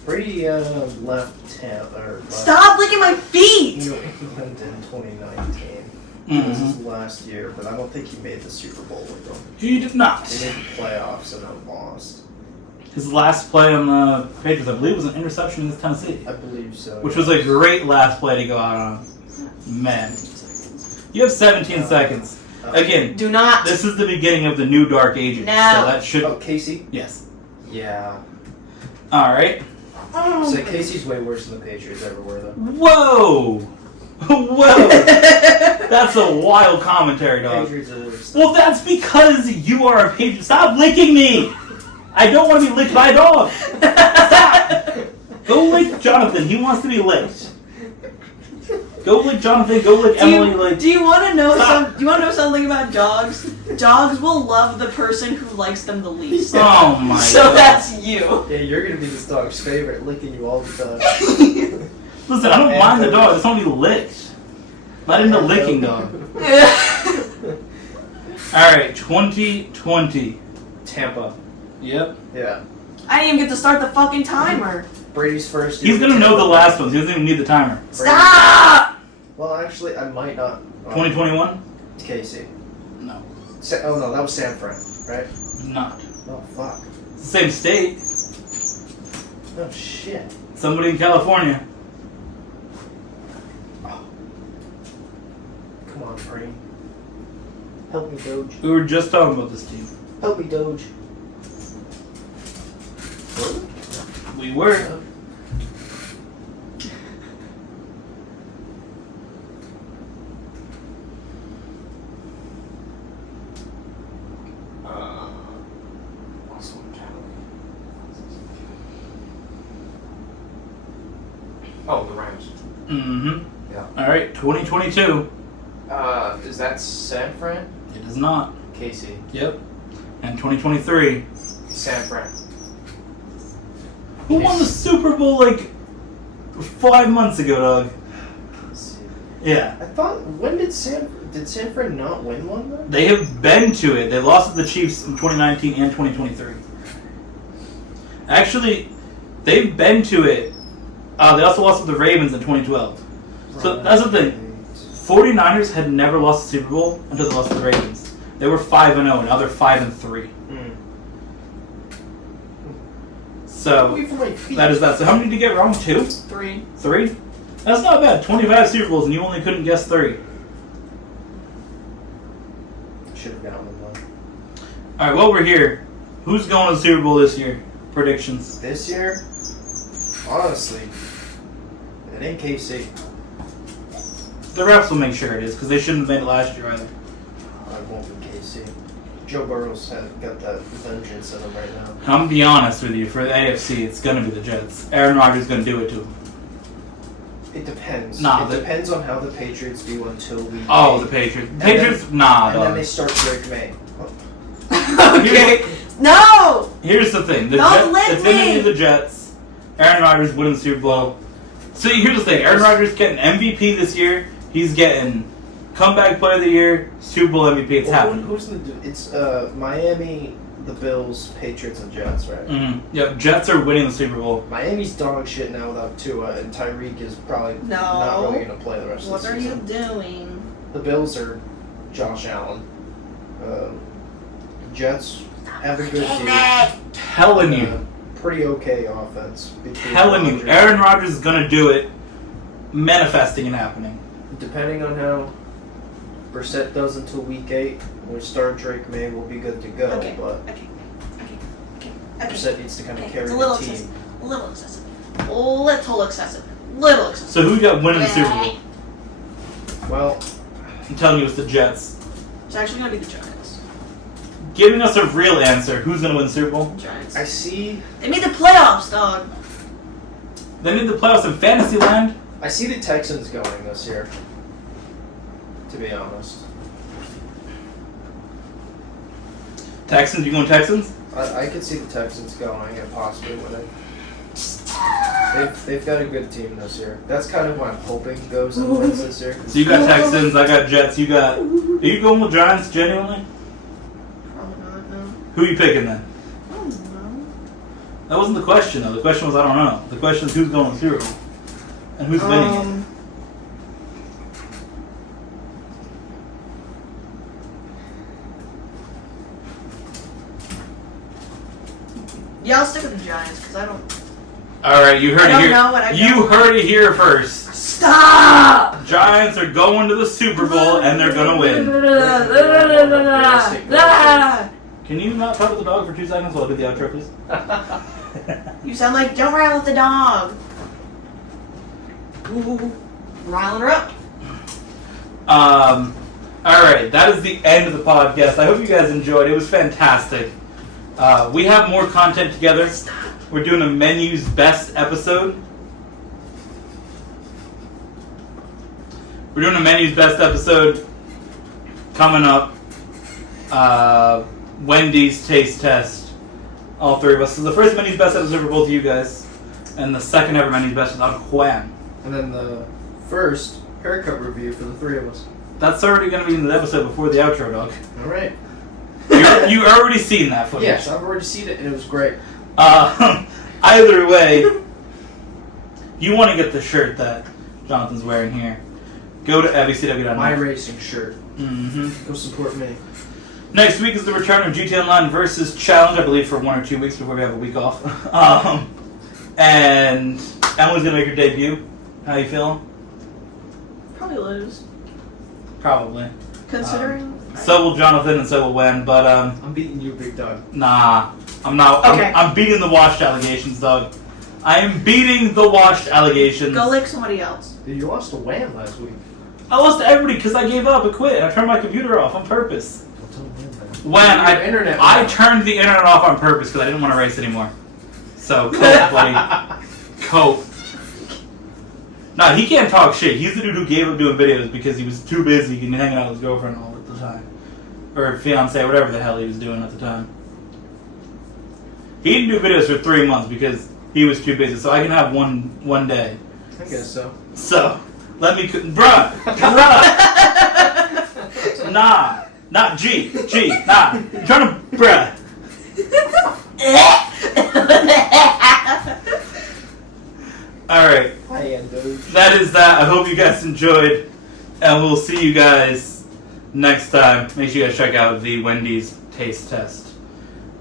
Brady left Tampa. Stop licking my feet. New England in 2019. This is Mm-hmm. last year, but I don't think he made the Super Bowl with them. He did not. They made the playoffs and then lost. His last play on the Patriots, I believe, was an interception against Tennessee, I believe so. which was a great last play to go out on. Man, you have 17 seconds. Again, Do not. this is the beginning of the new Dark Ages, No. so that should. Oh, Casey? Yes. Yeah. All right. So Casey's way worse than the Patriots ever were, though. Whoa. Whoa. That's a wild commentary, dog. Patriots are worse. Well, that's because you are a Patriot. Stop licking me. I don't want to be licked by a dog. Stop. Go lick Jonathan. He wants to be licked. Go lick Jonathan. Go lick Emily. Do you want to know Stop. Do you want to know something about dogs? Dogs will love the person who likes them the least. Oh my So god. that's you. Yeah, you're gonna be this dog's favorite, licking you all the time. Listen, I don't mind the dog. I just want to be licked. Not into licking dog. Alright, 2020. Tampa. Yep. Yeah. I didn't even get to start the fucking timer. Brady's first. He's gonna know the last ones. He doesn't even need the timer. Stop! Well, actually, I might not. 2021? Casey. No. Oh no, that was San Fran, right? Not. Oh fuck. It's the same state. Oh shit. Somebody in California. Come on, Brady. Help me, Doge. We were just talking about this team. Help me, Doge. We were. Oh, the Rams. Mm-hmm. Yeah. Alright, 2022. Is that San Fran? It is not. Casey. Yep. And 2023. San Fran. Who won the Super Bowl like 5 months ago, dog? Casey. Yeah. I thought, when did San Fran not win one though? They have been to it. They lost to the Chiefs in 2019 and 2023. Actually, they've been to it. They also lost to the Ravens in 2012. So that's the thing. 49ers had never lost a Super Bowl until they lost to the Ravens. They were 5-0, and now they're 5-3. So Wait for my feet. that is that. So how many did you get wrong? 2? 3. 3? That's not bad. 25 Super Bowls, and you only couldn't guess 3. Should have gotten one. All right, while we're here, who's going to the Super Bowl this year? Predictions. This year, honestly, it ain't KC. The refs will make sure it is, because they shouldn't have made it last year either. I won't be KC. Joe Burrow's got that vengeance in him right now. I'm going to be honest with you. For the AFC, it's going to be the Jets. Aaron Rodgers is going to do it to them. It depends. Nah, it depends on how the Patriots do until we. Oh, the Patriots. Patriots, nah, And then dog. they start Drake May. Okay. No! Here's the thing. The Don't Jets, let it's going to me. be the Jets. Aaron Rodgers winning the Super Bowl. See, here's the thing. Aaron Rodgers getting MVP this year. He's getting comeback player of the year, Super Bowl MVP. It's happening. Who's the? It's Miami, the Bills, Patriots, and Jets, right? Mm-hmm. Yep, Jets are winning the Super Bowl. Miami's dog shit now without Tua, and Tyreek is probably not really going to play the rest What of the are you season. doing? The Bills are Josh Allen. Jets have a good team. Telling you. Pretty okay offense. Telling you. Aaron Rodgers is going to do it. Manifesting and happening. Depending on how Brissett does until week 8, when we start Drake May, we'll be good to go. Okay. But Okay. Brissett needs to kind of carry It's a the little team. excessive. A little excessive. Little excessive. Little excessive. So who you got winning the Super Bowl? Well, I'm telling you it's the Jets. It's actually going to be the Giants. Giving us a real answer. Who's going to win the Super Bowl? Giants. I see. They made the playoffs, dog. They made the playoffs in Fantasyland. I see the Texans going this year. To be honest, Texans, you going Texans? I could see the Texans going and possibly winning. They've got a good team this year. That's kind of what I'm hoping goes and wins this year. So you got Texans, I got Jets, you got... Are you going with Giants, genuinely? Probably not, no. Who are you picking then? I don't know. That wasn't the question, though. The question was, I don't know. The question is who's going to the Super Bowl? And who's winning it? Yeah, I'll stick with the Giants because I don't. Alright, you heard I it here. don't know what I You don't- heard it here first. Stop! Giants are going to the Super Bowl and they're going to win. Can you not talk to the dog for 2 seconds while I do the outro, please? You sound like don't rattle with the dog. Ooh, riling her up. Alright, that is the end of the podcast. I hope you guys enjoyed. It was fantastic. We have more content together. We're doing a Menus Best episode. We're doing a Menus Best episode coming up. Wendy's Taste Test. All three of us. So the first Menus Best episode for both of you guys. And the second ever Menus Best is on Juan. And then the first haircut review for the three of us. That's already going to be in the episode before the outro, dog. Alright. You already seen that footage. Yes, I've already seen it and it was great. Either way, you want to get the shirt that Jonathan's wearing here. Go to evcw.net. My racing shirt. Mm-hmm. Go support me. Next week is the return of GT Online versus Challenge, I believe, for 1 or 2 weeks before we have a week off. And Emily's going to make her debut. How you feeling? Probably lose. Probably. Considering. So will Jonathan and so will Wen, but I'm beating you, Big Dog. nah. I'm not. Okay. I'm beating the washed allegations, dog. I am beating the washed allegations. Go lick somebody else. Dude, you lost to Wham last week. I lost to everybody because I gave up and quit. I turned my computer off on purpose. Don't tell Wham that. When Your internet I went out. turned the internet off on purpose because I didn't want to race anymore. So, cope, buddy. Cope. Nah, he can't talk shit. He's the dude who gave up doing videos because he was too busy and hanging out with his girlfriend all the time. Or fiance, whatever the hell he was doing at the time. He didn't do videos for 3 months because he was too busy. So I can have one day. I guess so. So, let me... Bruh! Nah. Not G. Nah. I'm trying to... Bruh. Alright. Hi, Endo. That is that. I hope you guys enjoyed. And we'll see you guys next time. Make sure you guys check out the Wendy's Taste Test.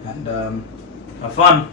And have fun.